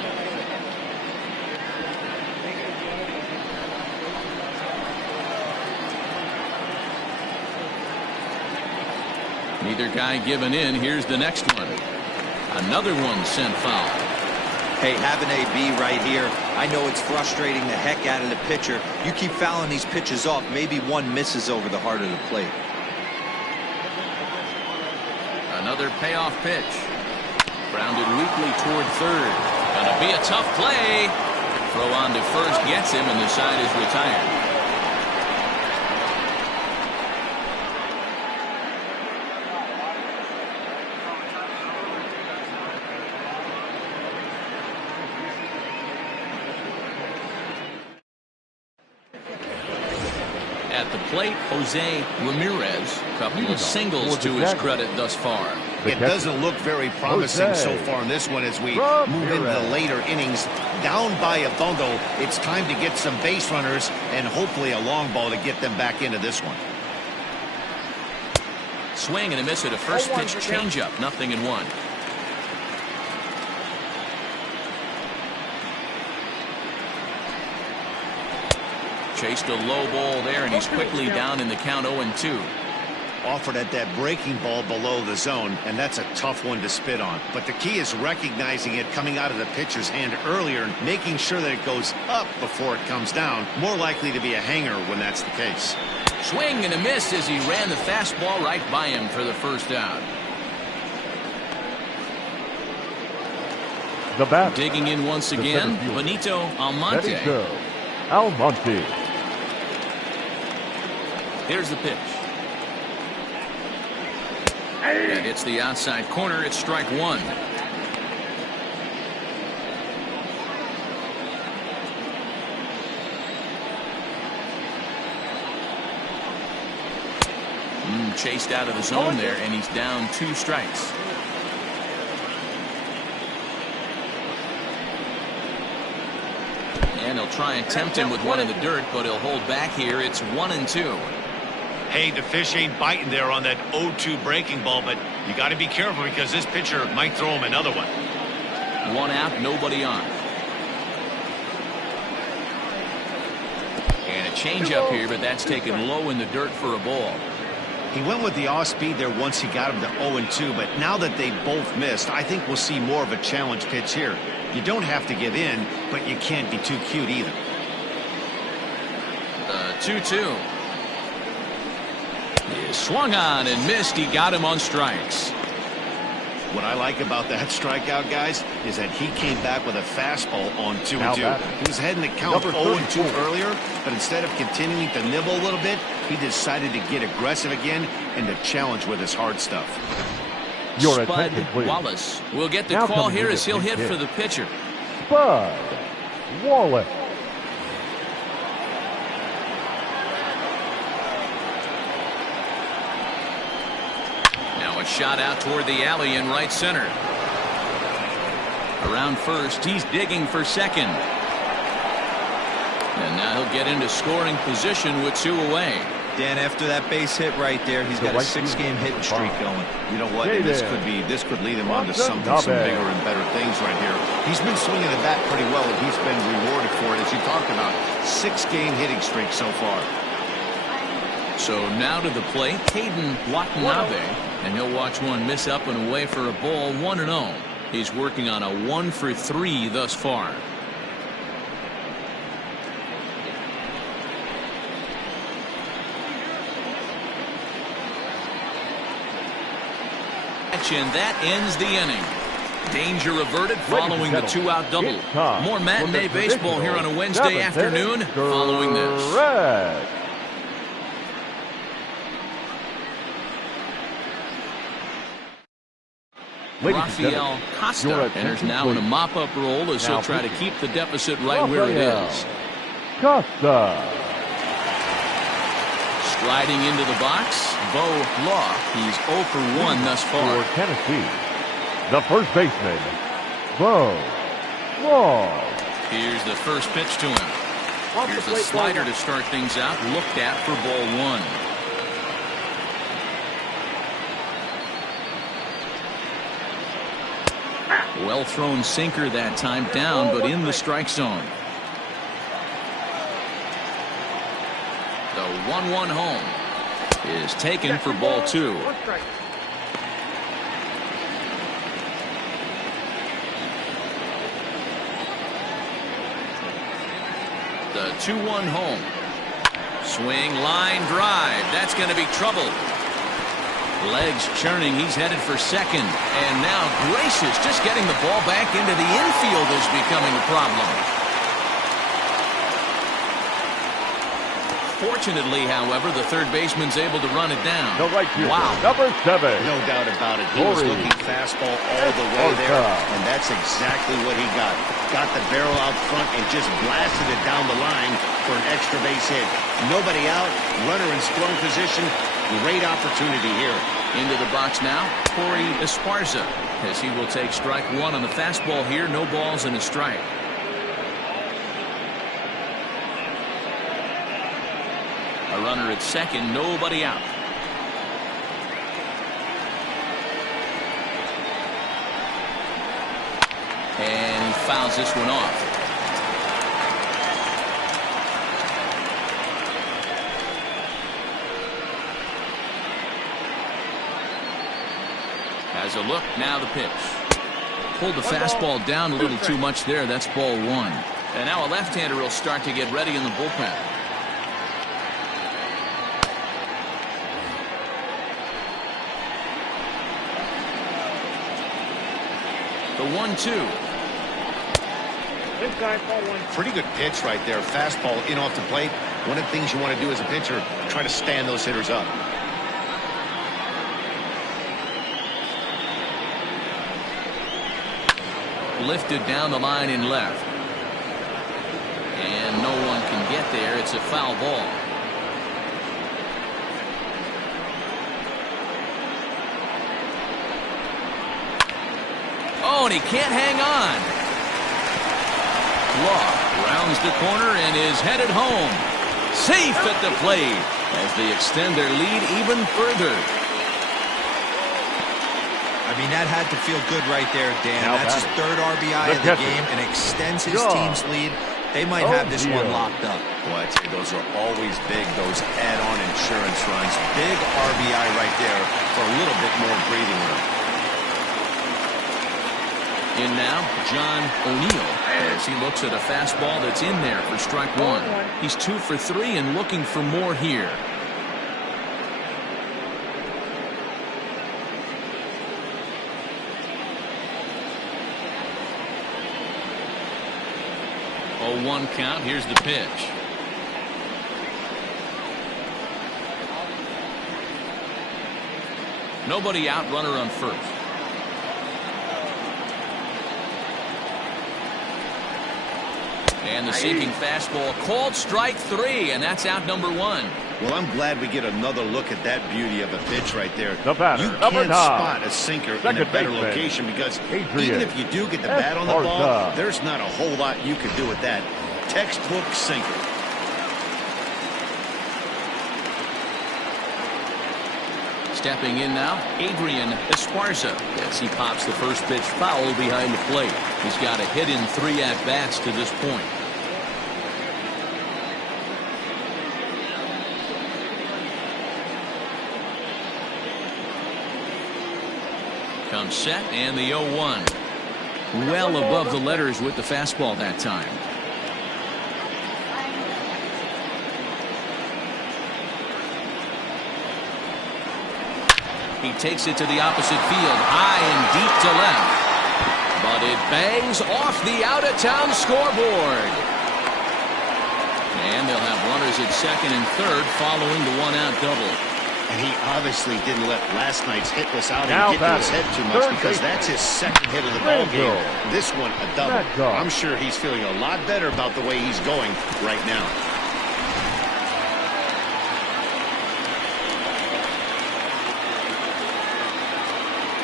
Neither guy giving in. Here's the next one. Another one sent foul. Hey, have an AB right here. I know it's frustrating the heck out of the pitcher. You keep fouling these pitches off, maybe one misses over the heart of the plate. Another payoff pitch. Grounded weakly toward third. Gonna be a tough play. Throw on to first gets him, and the side is retired. At the plate, Jose Ramirez. Couple of singles to his credit thus far. It doesn't look very promising so far in this one as we move into the later innings. Down by a bundle, it's time to get some base runners and hopefully a long ball to get them back into this one. Swing and a miss at a first pitch changeup. 0-1. Chased a low ball there, and he's quickly down in the count. 0-2. Offered at that breaking ball below the zone, and that's a tough one to spit on. But the key is recognizing it coming out of the pitcher's hand earlier and making sure that it goes up before it comes down. More likely to be a hanger when that's the case. Swing and a miss as he ran the fastball right by him for the first out. The bat. Digging in once again, Benito Almonte. Almonte. Here's the pitch. And it's the outside corner. It's strike one. Chased out of the zone there, and he's down 2 strikes. And he'll try and tempt him with one in the dirt, but he'll hold back here. It's 1-2. Hey, the fish ain't biting there on that 0-2 breaking ball, but you got to be careful because this pitcher might throw him another one. 1 out, nobody on. And a changeup here, but that's taken low in the dirt for a ball. He went with the off speed there once he got him to 0-2, but now that they both missed, I think we'll see more of a challenge pitch here. You don't have to give in, but you can't be too cute either. 2-2. He swung on and missed. He got him on strikes. What I like about that strikeout, guys, is that he came back with a fastball on 2-2. He was heading to count 0-2 earlier, but instead of continuing to nibble a little bit, he decided to get aggressive again and to challenge with his hard stuff. Spud Wallace will get the call here as he'll hit for the pitcher. Spud Wallace. Now a shot out toward the alley in right center. Around first, he's digging for second. And now he'll get into scoring position with 2 away. Dan, after that base hit right there, he's got a 6-game hitting streak going. You know what? This could lead him on to some bigger and better things right here. He's been swinging the bat pretty well, and he's been rewarded for it, as you talked about. 6-game hitting streak so far. So now to the plate, Caden Watanabe, and he'll watch one miss up and away for a ball. 1-0. He's working on a 1-for-3 thus far. And that ends the inning. Danger averted following the 2-out double. More matinee baseball here on a Wednesday afternoon following this. Rafael Costa enters now in a mop-up role as he'll try to keep the deficit right where it is. Costa. Sliding into the box, Bo Law. He's 0 for 1 thus far. For Tennessee, the first baseman, Bo Law. Here's the first pitch to him. Here's a slider to start things out. Looked at for ball 1. Well thrown sinker that time, down but in the strike zone. The 1-1 home is taken for ball 2. The 2-1 home. Swing, line drive. That's going to be trouble. Legs churning. He's headed for second. And now Gracious just getting the ball back into the infield is becoming a problem. Fortunately, however, the third baseman's able to run it down. The right fielder, wow. number 7. No doubt about it. He was looking fastball all the way there, and that's exactly what he got. Got the barrel out front and just blasted it down the line for an extra base hit. Nobody out, runner in scoring position. Great opportunity here. Into the box now, Corey Esparza, as he will take strike 1 on the fastball here. No balls and a strike. A runner at second, nobody out. And he fouls this one off. Has a look, now the pitch. Pulled the fastball down a little too much there. That's ball 1. And now a left-hander will start to get ready in the bullpen. The 1-2. Pretty good pitch right there. Fastball in off the plate. One of the things you want to do as a pitcher, try to stand those hitters up. Lifted down the line in left. And no one can get there. It's a foul ball. Oh, and he can't hang on. Law rounds the corner and is headed home. Safe at the plate as they extend their lead even further. I mean, that had to feel good right there, Dan. That's his 3rd RBI of the game and extends his team's lead. They might have this one locked up. Well, I'd say those are always big, those add-on insurance runs. Big RBI right there for a little bit more breathing room. In now, John O'Neill, as he looks at a fastball that's in there for strike 1. He's 2 for 3 and looking for more here. Oh, 1 count. Here's the pitch. Nobody out, runner on first. And the sinking fastball called strike 3, and that's out number 1. Well, I'm glad we get another look at that beauty of a pitch right there. The batter, you can't spot a sinker in a better location because even if you do get the bat on the ball, there's not a whole lot you can do with that. Textbook sinker. Stepping in now, Adrian Esparza, as he pops the first pitch foul behind the plate. He's got a hit in 3 at-bats to this point. Comes set, and the 0-1. Well above the letters with the fastball that time. He takes it to the opposite field, high and deep to left. But it bangs off the out-of-town scoreboard. And they'll have runners at second and third following the one-out double. And he obviously didn't let last night's hitless outing Now get to his head too much, because that's his second hit of the ball game. This one, a double. I'm sure he's feeling a lot better about the way he's going right now.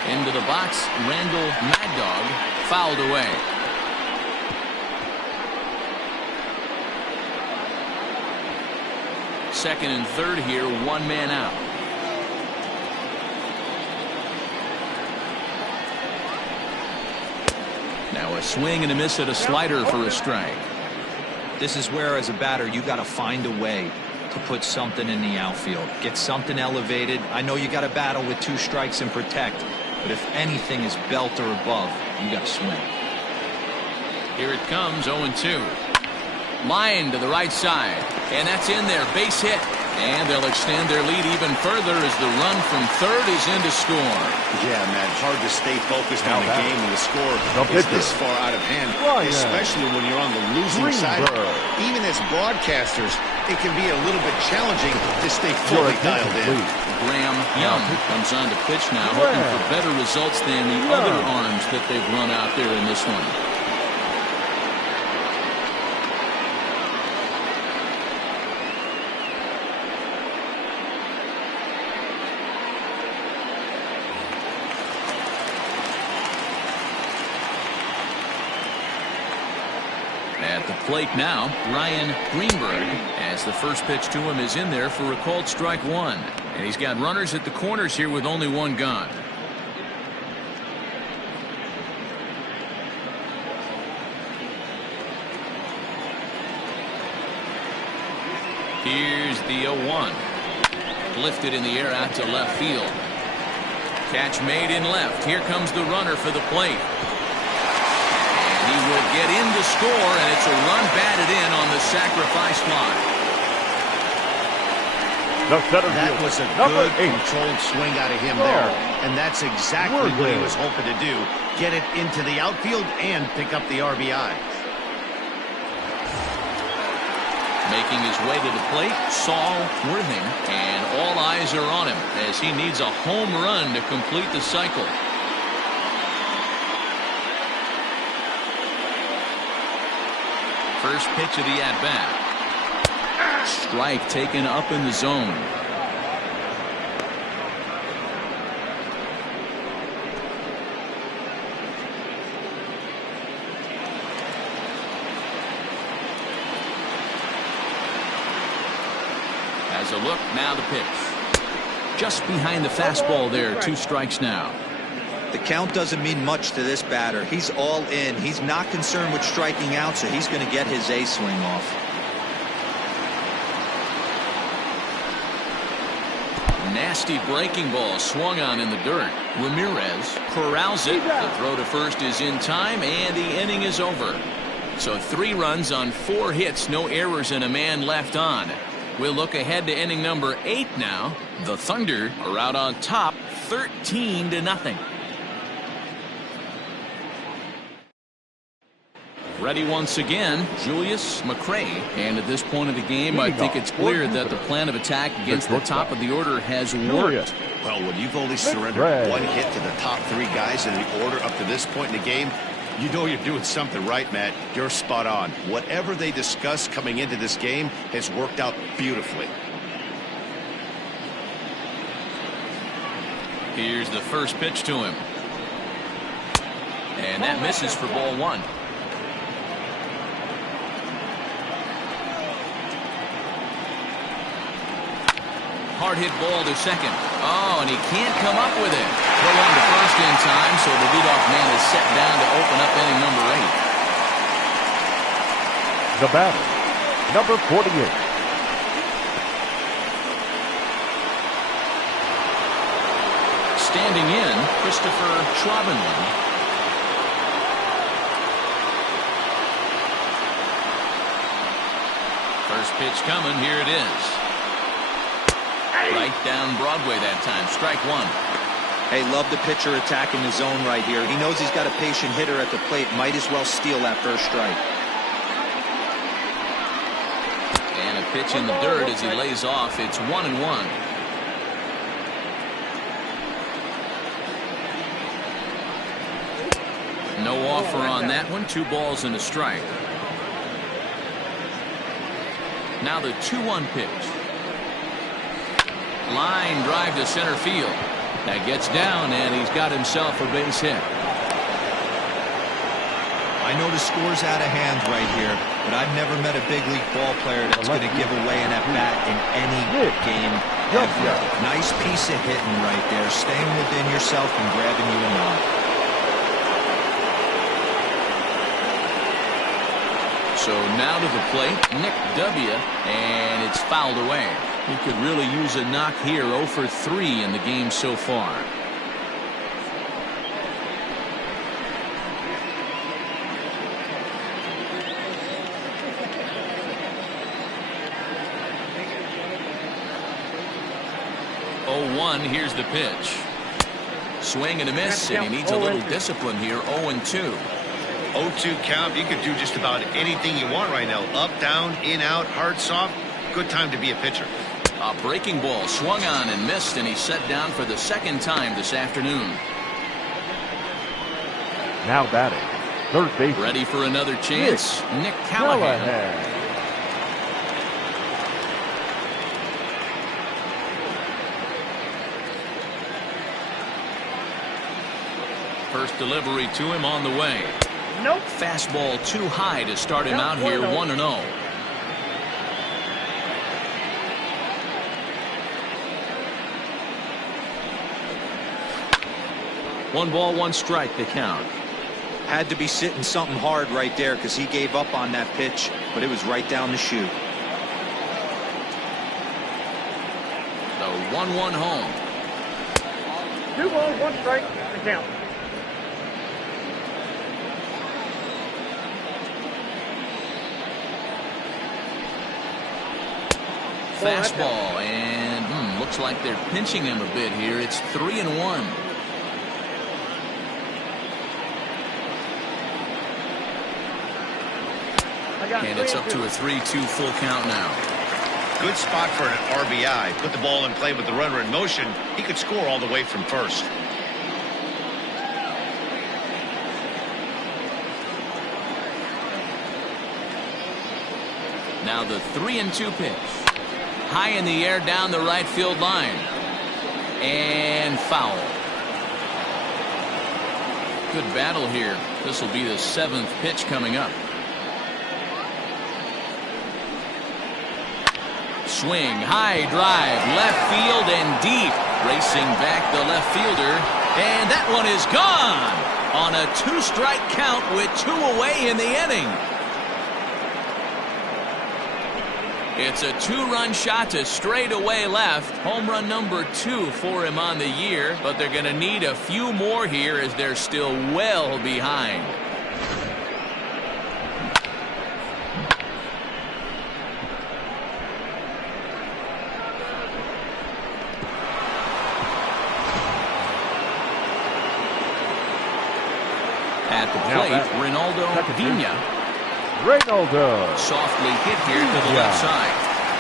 Into the box, Randall Mad Dog fouled away. Second and third here, 1 man out. Now a swing and a miss at a slider for a strike. This is where, as a batter, you got to find a way to put something in the outfield. Get something elevated. I know you got to battle with 2 strikes and protect, but if anything is belt or above, you got to swing. Here it comes, 0-2. Line to the right side, and that's in there, base hit. And they'll extend their lead even further as the run from third is in to score. Yeah, Matt, hard to stay focused on the game when the score is this far out of hand, especially when you're on the losing side. Even as broadcasters, it can be a little bit challenging to stay fully dialed in. Graham Young comes on to pitch now, hoping for better results than the other arms that they've run out there in this one. At the plate now, Ryan Greenberg, as the first pitch to him is in there for a called strike 1. And he's got runners at the corners here with only 1 gone. Here's the 0-1. Lifted in the air out to left field. Catch made in left. Here comes the runner for the plate. He will get in to score, and it's a run batted in on the sacrifice fly. That was a good controlled swing out of him there, and that's exactly what he was hoping to do. Get it into the outfield and pick up the RBI. Making his way to the plate, Saul Worthing, and all eyes are on him as he needs a home run to complete the cycle. First pitch of the at-bat. Strike taken up in the zone. As a look, now the pitch. Just behind the fastball there, 2 strikes now. The count doesn't mean much to this batter. He's all in. He's not concerned with striking out, so he's going to get his A swing off. Nasty breaking ball swung on in the dirt. Ramirez corrals it. The throw to first is in time, and the inning is over. So 3 runs on 4 hits, no errors, and a man left on. We'll look ahead to inning number 8 now. The Thunder are out on top, 13-0. Ready once again, Julius McRae. And at this point of the game, I think it's clear that the plan of attack against the top of the order has worked. Well, when you've only surrendered 1 hit to the top 3 guys in the order up to this point in the game, you know you're doing something right, Matt. You're spot on. Whatever they discussed coming into this game has worked out beautifully. Here's the first pitch to him. And that misses for ball 1. Hard hit ball to second. Oh, and he can't come up with it. Throw on to first in time, so the leadoff man is set down to open up inning number 8. The batter, number 48. Standing in, Christopher Schwabenland. First pitch coming. Here it is. Right down Broadway that time. Strike one. Hey, love the pitcher attacking the zone right here. He knows he's got a patient hitter at the plate. Might as well steal that first strike. And a pitch in the dirt as he lays off. It's 1-1. No offer on that one. 2 balls and a strike. Now the 2-1 pitch. Line drive to center field. That gets down, and he's got himself a base hit. I know the score's out of hand right here, but I've never met a big league ball player that's going to give away an at-bat in any game ever. Nice piece of hitting right there, staying within yourself and grabbing you a knock. So now to the plate, Nick W., and it's fouled away. He could really use a knock here. 0 for 3 in the game so far. Here's the pitch. Swing and a miss, and he needs a little discipline here. 0-2. 0-2 count. You could do just about anything you want right now. Up, down, in, out, hard, soft. Good time to be a pitcher. A breaking ball swung on and missed, and he's set down for the second time this afternoon. Now batting, third base. Ready for another chance, Nick Callahan. First delivery to him on the way. Nope. Fastball too high to start him out here. 1-0. One ball, one strike, the count. Had to be sitting something hard right there because he gave up on that pitch, but it was right down the chute. The 1-1 home. 2 balls, 1 strike, the count. Fastball, and looks like they're pinching him a bit here. It's 3-1. And it's up to a 3-2 full count now. Good spot for an RBI. Put the ball in play with the runner in motion. He could score all the way from first. Now the 3-2 pitch. High in the air down the right field line. And foul. Good battle here. This will be the 7th pitch coming up. Swing, high drive, left field and deep. Racing back the left fielder. And that one is gone on a 2-strike count with 2 away in the inning. It's a 2-run shot to straightaway left. Home run number 2 for him on the year, but they're going to need a few more here as they're still well behind. At the plate, Reynaldo Vina. Reynaldo. Softly hit here to the left side.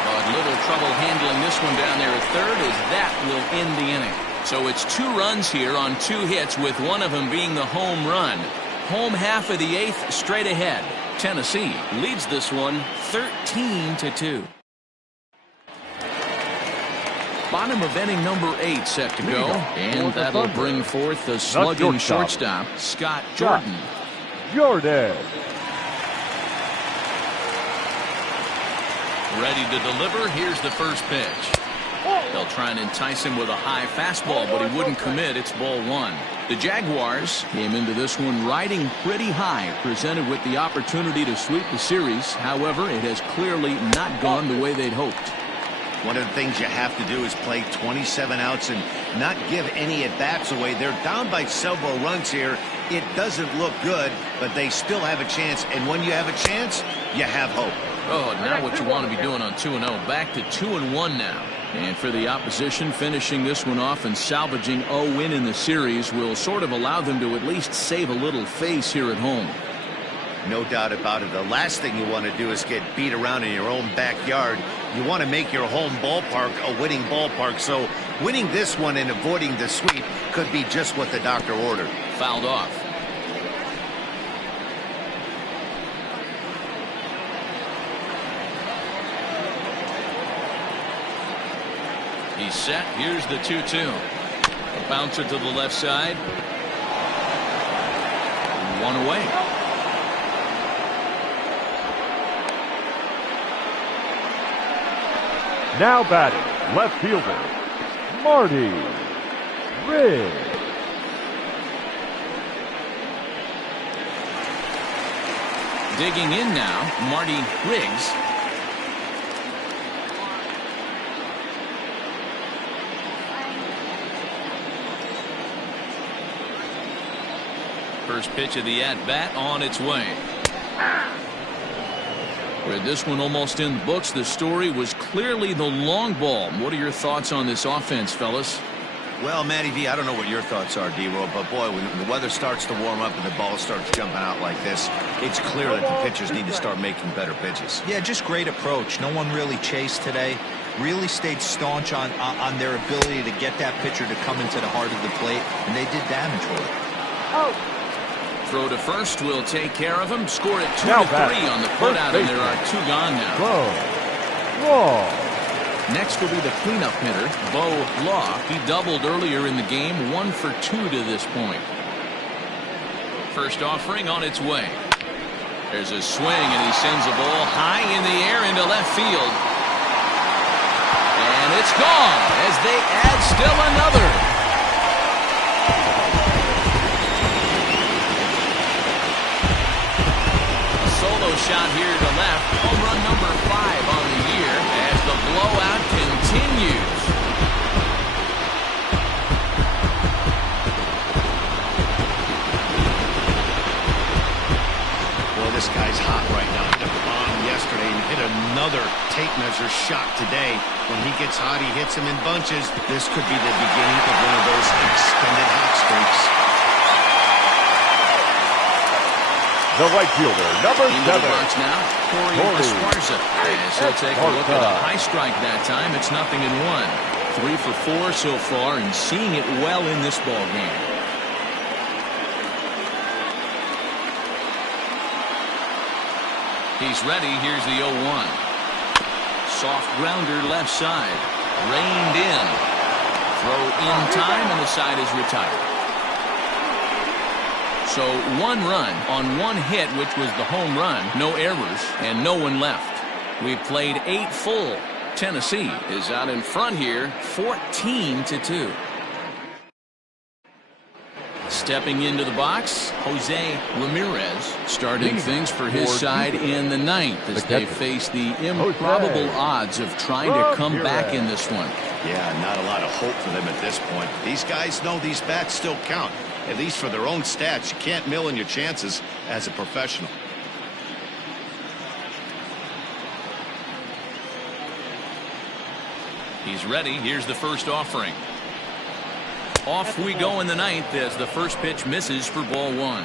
But little trouble handling this one down there at third as that will end the inning. So it's 2 runs here on 2 hits, with one of them being the home run. Home half of the 8th straight ahead. Tennessee leads this one 13-2. Bottom of inning number 8 set to go. And that'll bring forth the slugging shortstop, Scott Jordan. Ready to deliver. Here's the first pitch. They'll try and entice him with a high fastball, but he wouldn't commit. It's ball one. The Jaguars came into this one riding pretty high, presented with the opportunity to sweep the series. However, it has clearly not gone the way they'd hoped. One of the things you have to do is play 27 outs and not give any at-bats away. They're down by several runs here. It doesn't look good, but they still have a chance. And when you have a chance, you have hope. Oh, not what you want to be doing on 2-0. Back to 2-1 now. And for the opposition, finishing this one off and salvaging a win in the series will sort of allow them to at least save a little face here at home. No doubt about it. The last thing you want to do is get beat around in your own backyard. You want to make your home ballpark a winning ballpark. So winning this one and avoiding the sweep could be just what the doctor ordered. Fouled off. He's set. Here's the 2-2. A bouncer to the left side. One away. Now batting, left fielder, Marty Riggs. Digging in now, Marty Riggs. First pitch of the at-bat on its way. With this one almost in the books, the story was clearly the long ball. What are your thoughts on this offense, fellas? Well, Matty V, I don't know what your thoughts are, D-Roll, but boy, when the weather starts to warm up and the ball starts jumping out like this, it's clear that the pitchers need to start making better pitches. Yeah, just great approach. No one really chased today. Really stayed staunch on their ability to get that pitcher to come into the heart of the plate, and they did damage with it. Throw to first will take care of him. Scored at 2-3 on the putout, and there are two gone now. Law. Next will be the cleanup hitter, Bo Law. He doubled earlier in the game, 1 for 2 to this point. First offering on its way. There's a swing, and he sends a ball high in the air into left field. And it's gone as they add still another. Solo shot here to left. Home run number 5 on the year as the blowout continues. Boy, this guy's hot right now. Hit a bomb yesterday and hit another tape measure shot today. When he gets hot, he hits him in bunches. This could be the beginning of one of those extended hot streaks. The right fielder, number 7. Into the box now, Corey Esparza. As he'll take a look at a high strike that time. It's 0-1. 3 for 4 so far, and seeing it well in this ball game. He's ready. Here's the 0-1. Soft grounder left side. Reined in. Throw in time, and the side is retired. So 1 run on 1 hit, which was the home run, no errors, and no one left. We've played 8 full. Tennessee is out in front here, 14-2. Stepping into the box, Jose Ramirez starting things for his side in the 9th as they face the improbable odds of trying to come back in this one. Yeah, not a lot of hope for them at this point. These guys know these bats still count. At least for their own stats. You can't mill in your chances as a professional. He's ready. Here's the first offering. Off we go in the 9th as the first pitch misses for ball 1.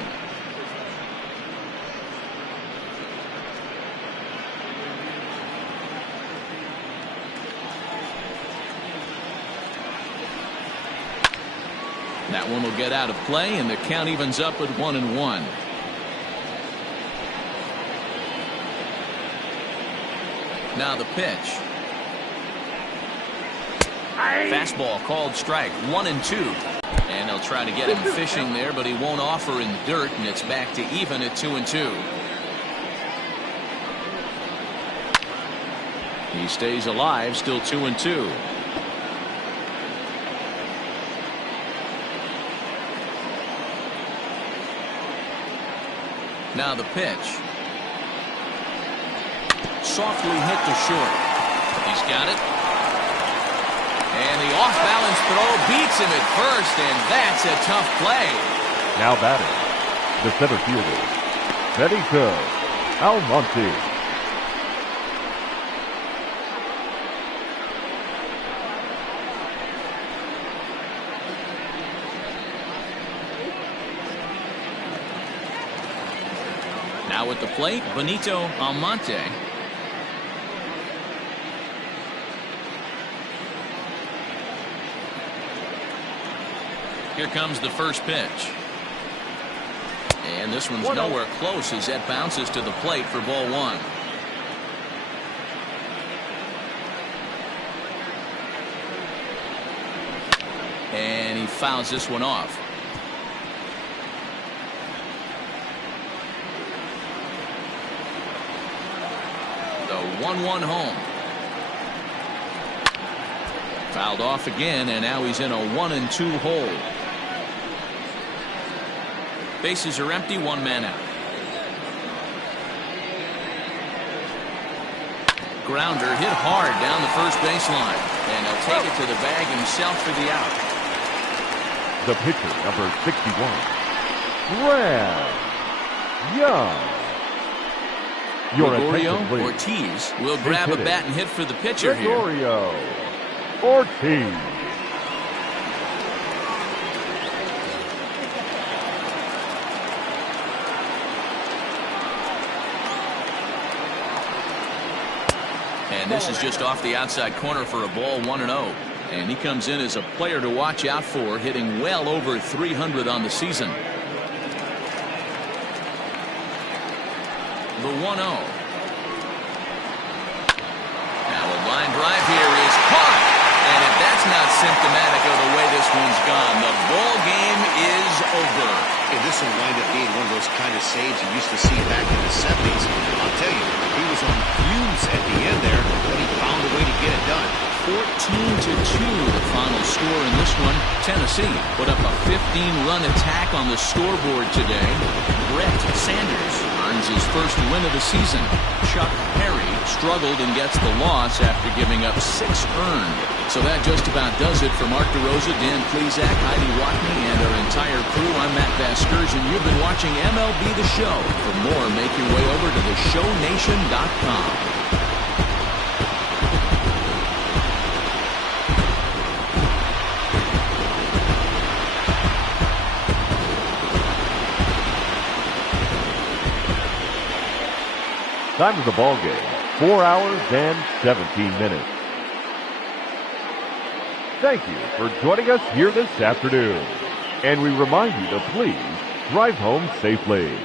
That one will get out of play, and the count evens up at 1-1. Now the pitch. Fastball called strike. 1-2. And they'll try to get him fishing there, but he won't offer in dirt, and it's back to even at 2-2. He stays alive, still 2-2. Now the pitch. Softly hit to short. He's got it. And the off-balance throw beats him at first, and that's a tough play. Now batting, the center fielder, Benito Almonte. Now at the plate, Benito Almonte. Here comes the first pitch. And this one's nowhere close as that bounces to the plate for ball one. And he fouls this one off. The 1-1 home. Fouled off again, and now he's in a 1-2 hole. Bases are empty, one man out. Grounder hit hard down the first baseline, and he'll take it to the bag himself for the out. The pitcher, number 61, Brad Young. Gregorio Ortiz will grab a bat and hit for the pitcher here. Gregorio Ortiz. And this is just off the outside corner for a ball, 1-0. And he comes in as a player to watch out for, hitting well over 300 on the season. The 1-0. Now a line drive here is caught. And if that's not symptomatic of the way this one's gone, the ball game is over. And this will wind up being one of those kind of saves you used to see back in the 70s. I'll tell you, he was on fumes at the end there, but he found a way to get it done. 14-2 the final score in this one. Tennessee put up a 15-run attack on the scoreboard today. Brett Sanders earns his first win of the season. Chuck Perry struggled and gets the loss after giving up 6 earned. So that just about does it for Mark DeRosa, Dan Plesac, Heidi Watney, and our entire crew. I'm Matt Vasgersian. You've been watching MLB The Show. For more, make your way over to theshownation.com. Time of the ball game, 4 hours and 17 minutes. Thank you for joining us here this afternoon. And we remind you to please drive home safely.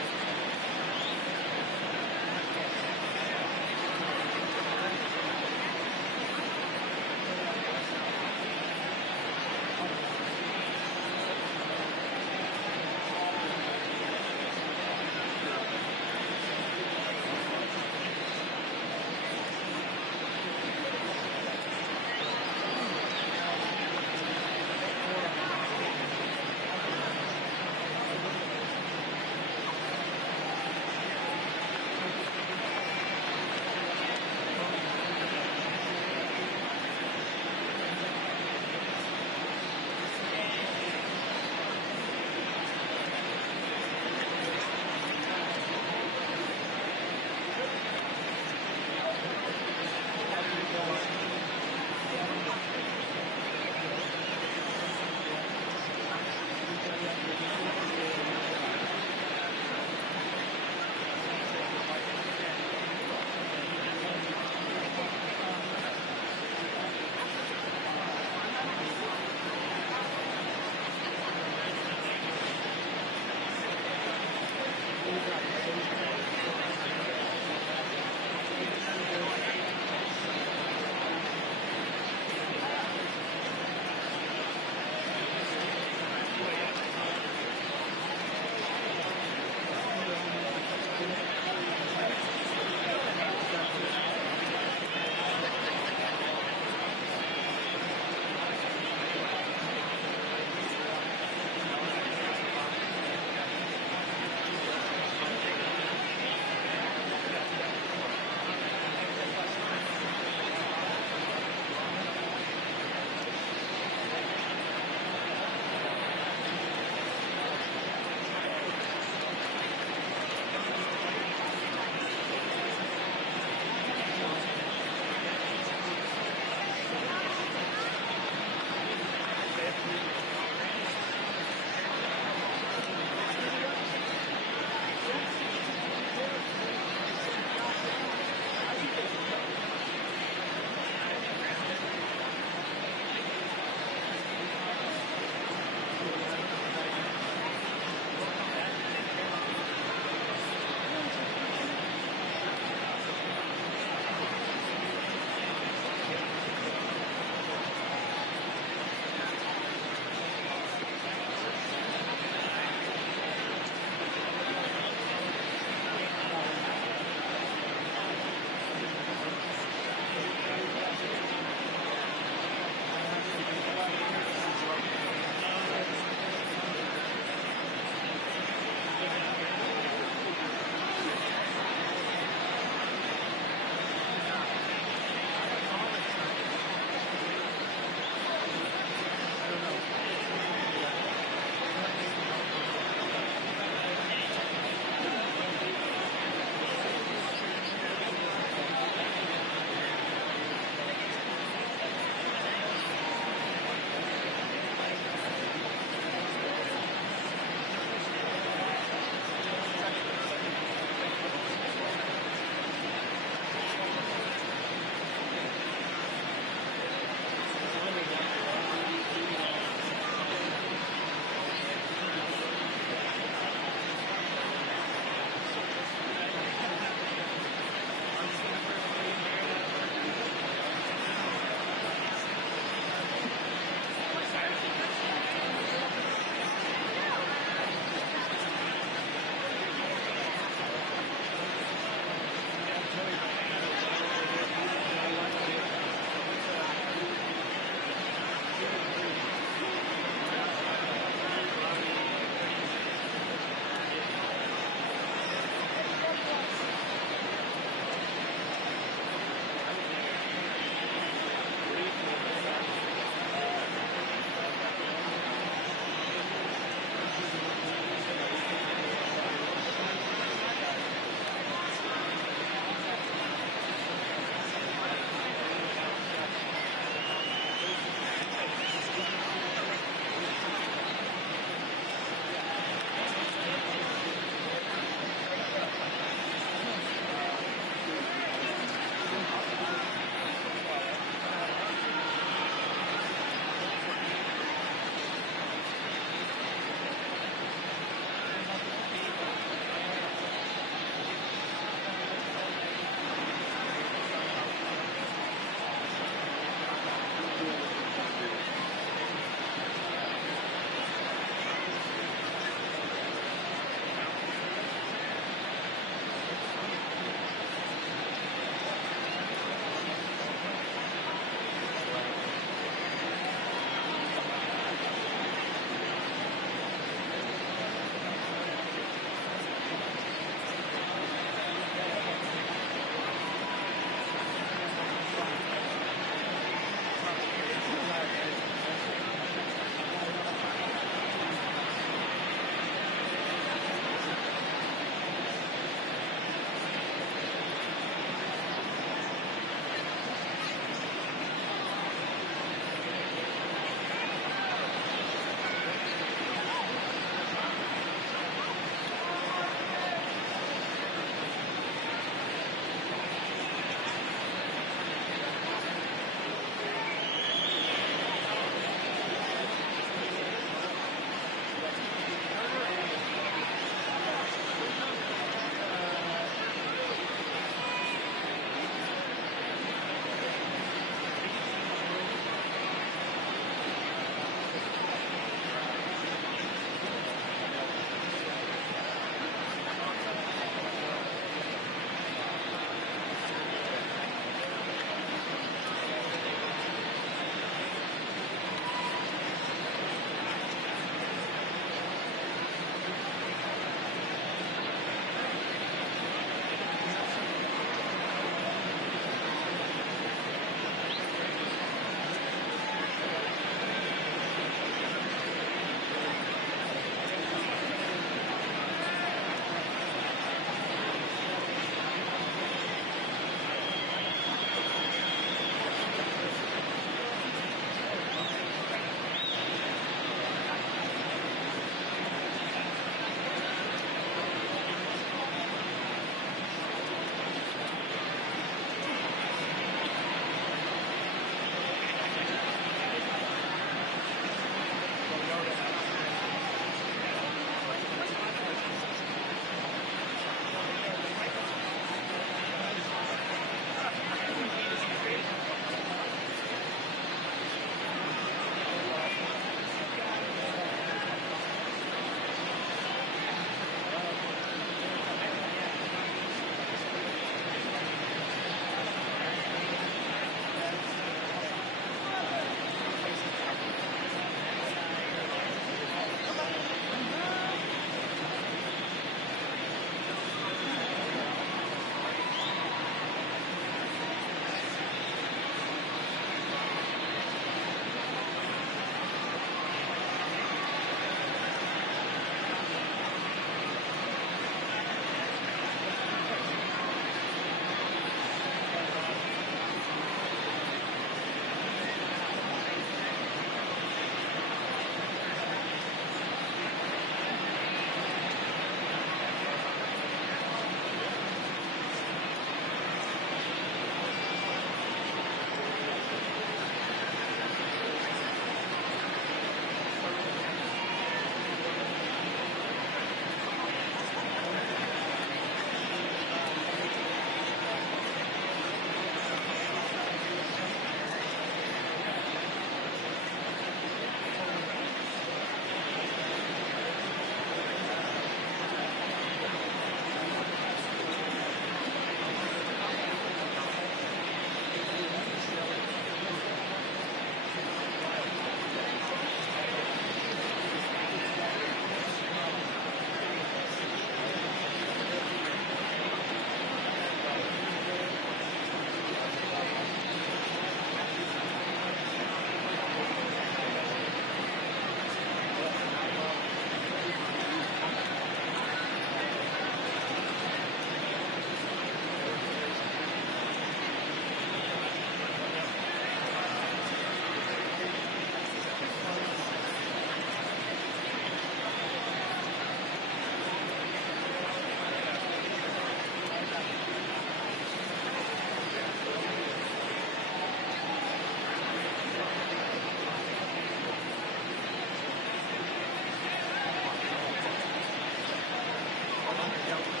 Yeah.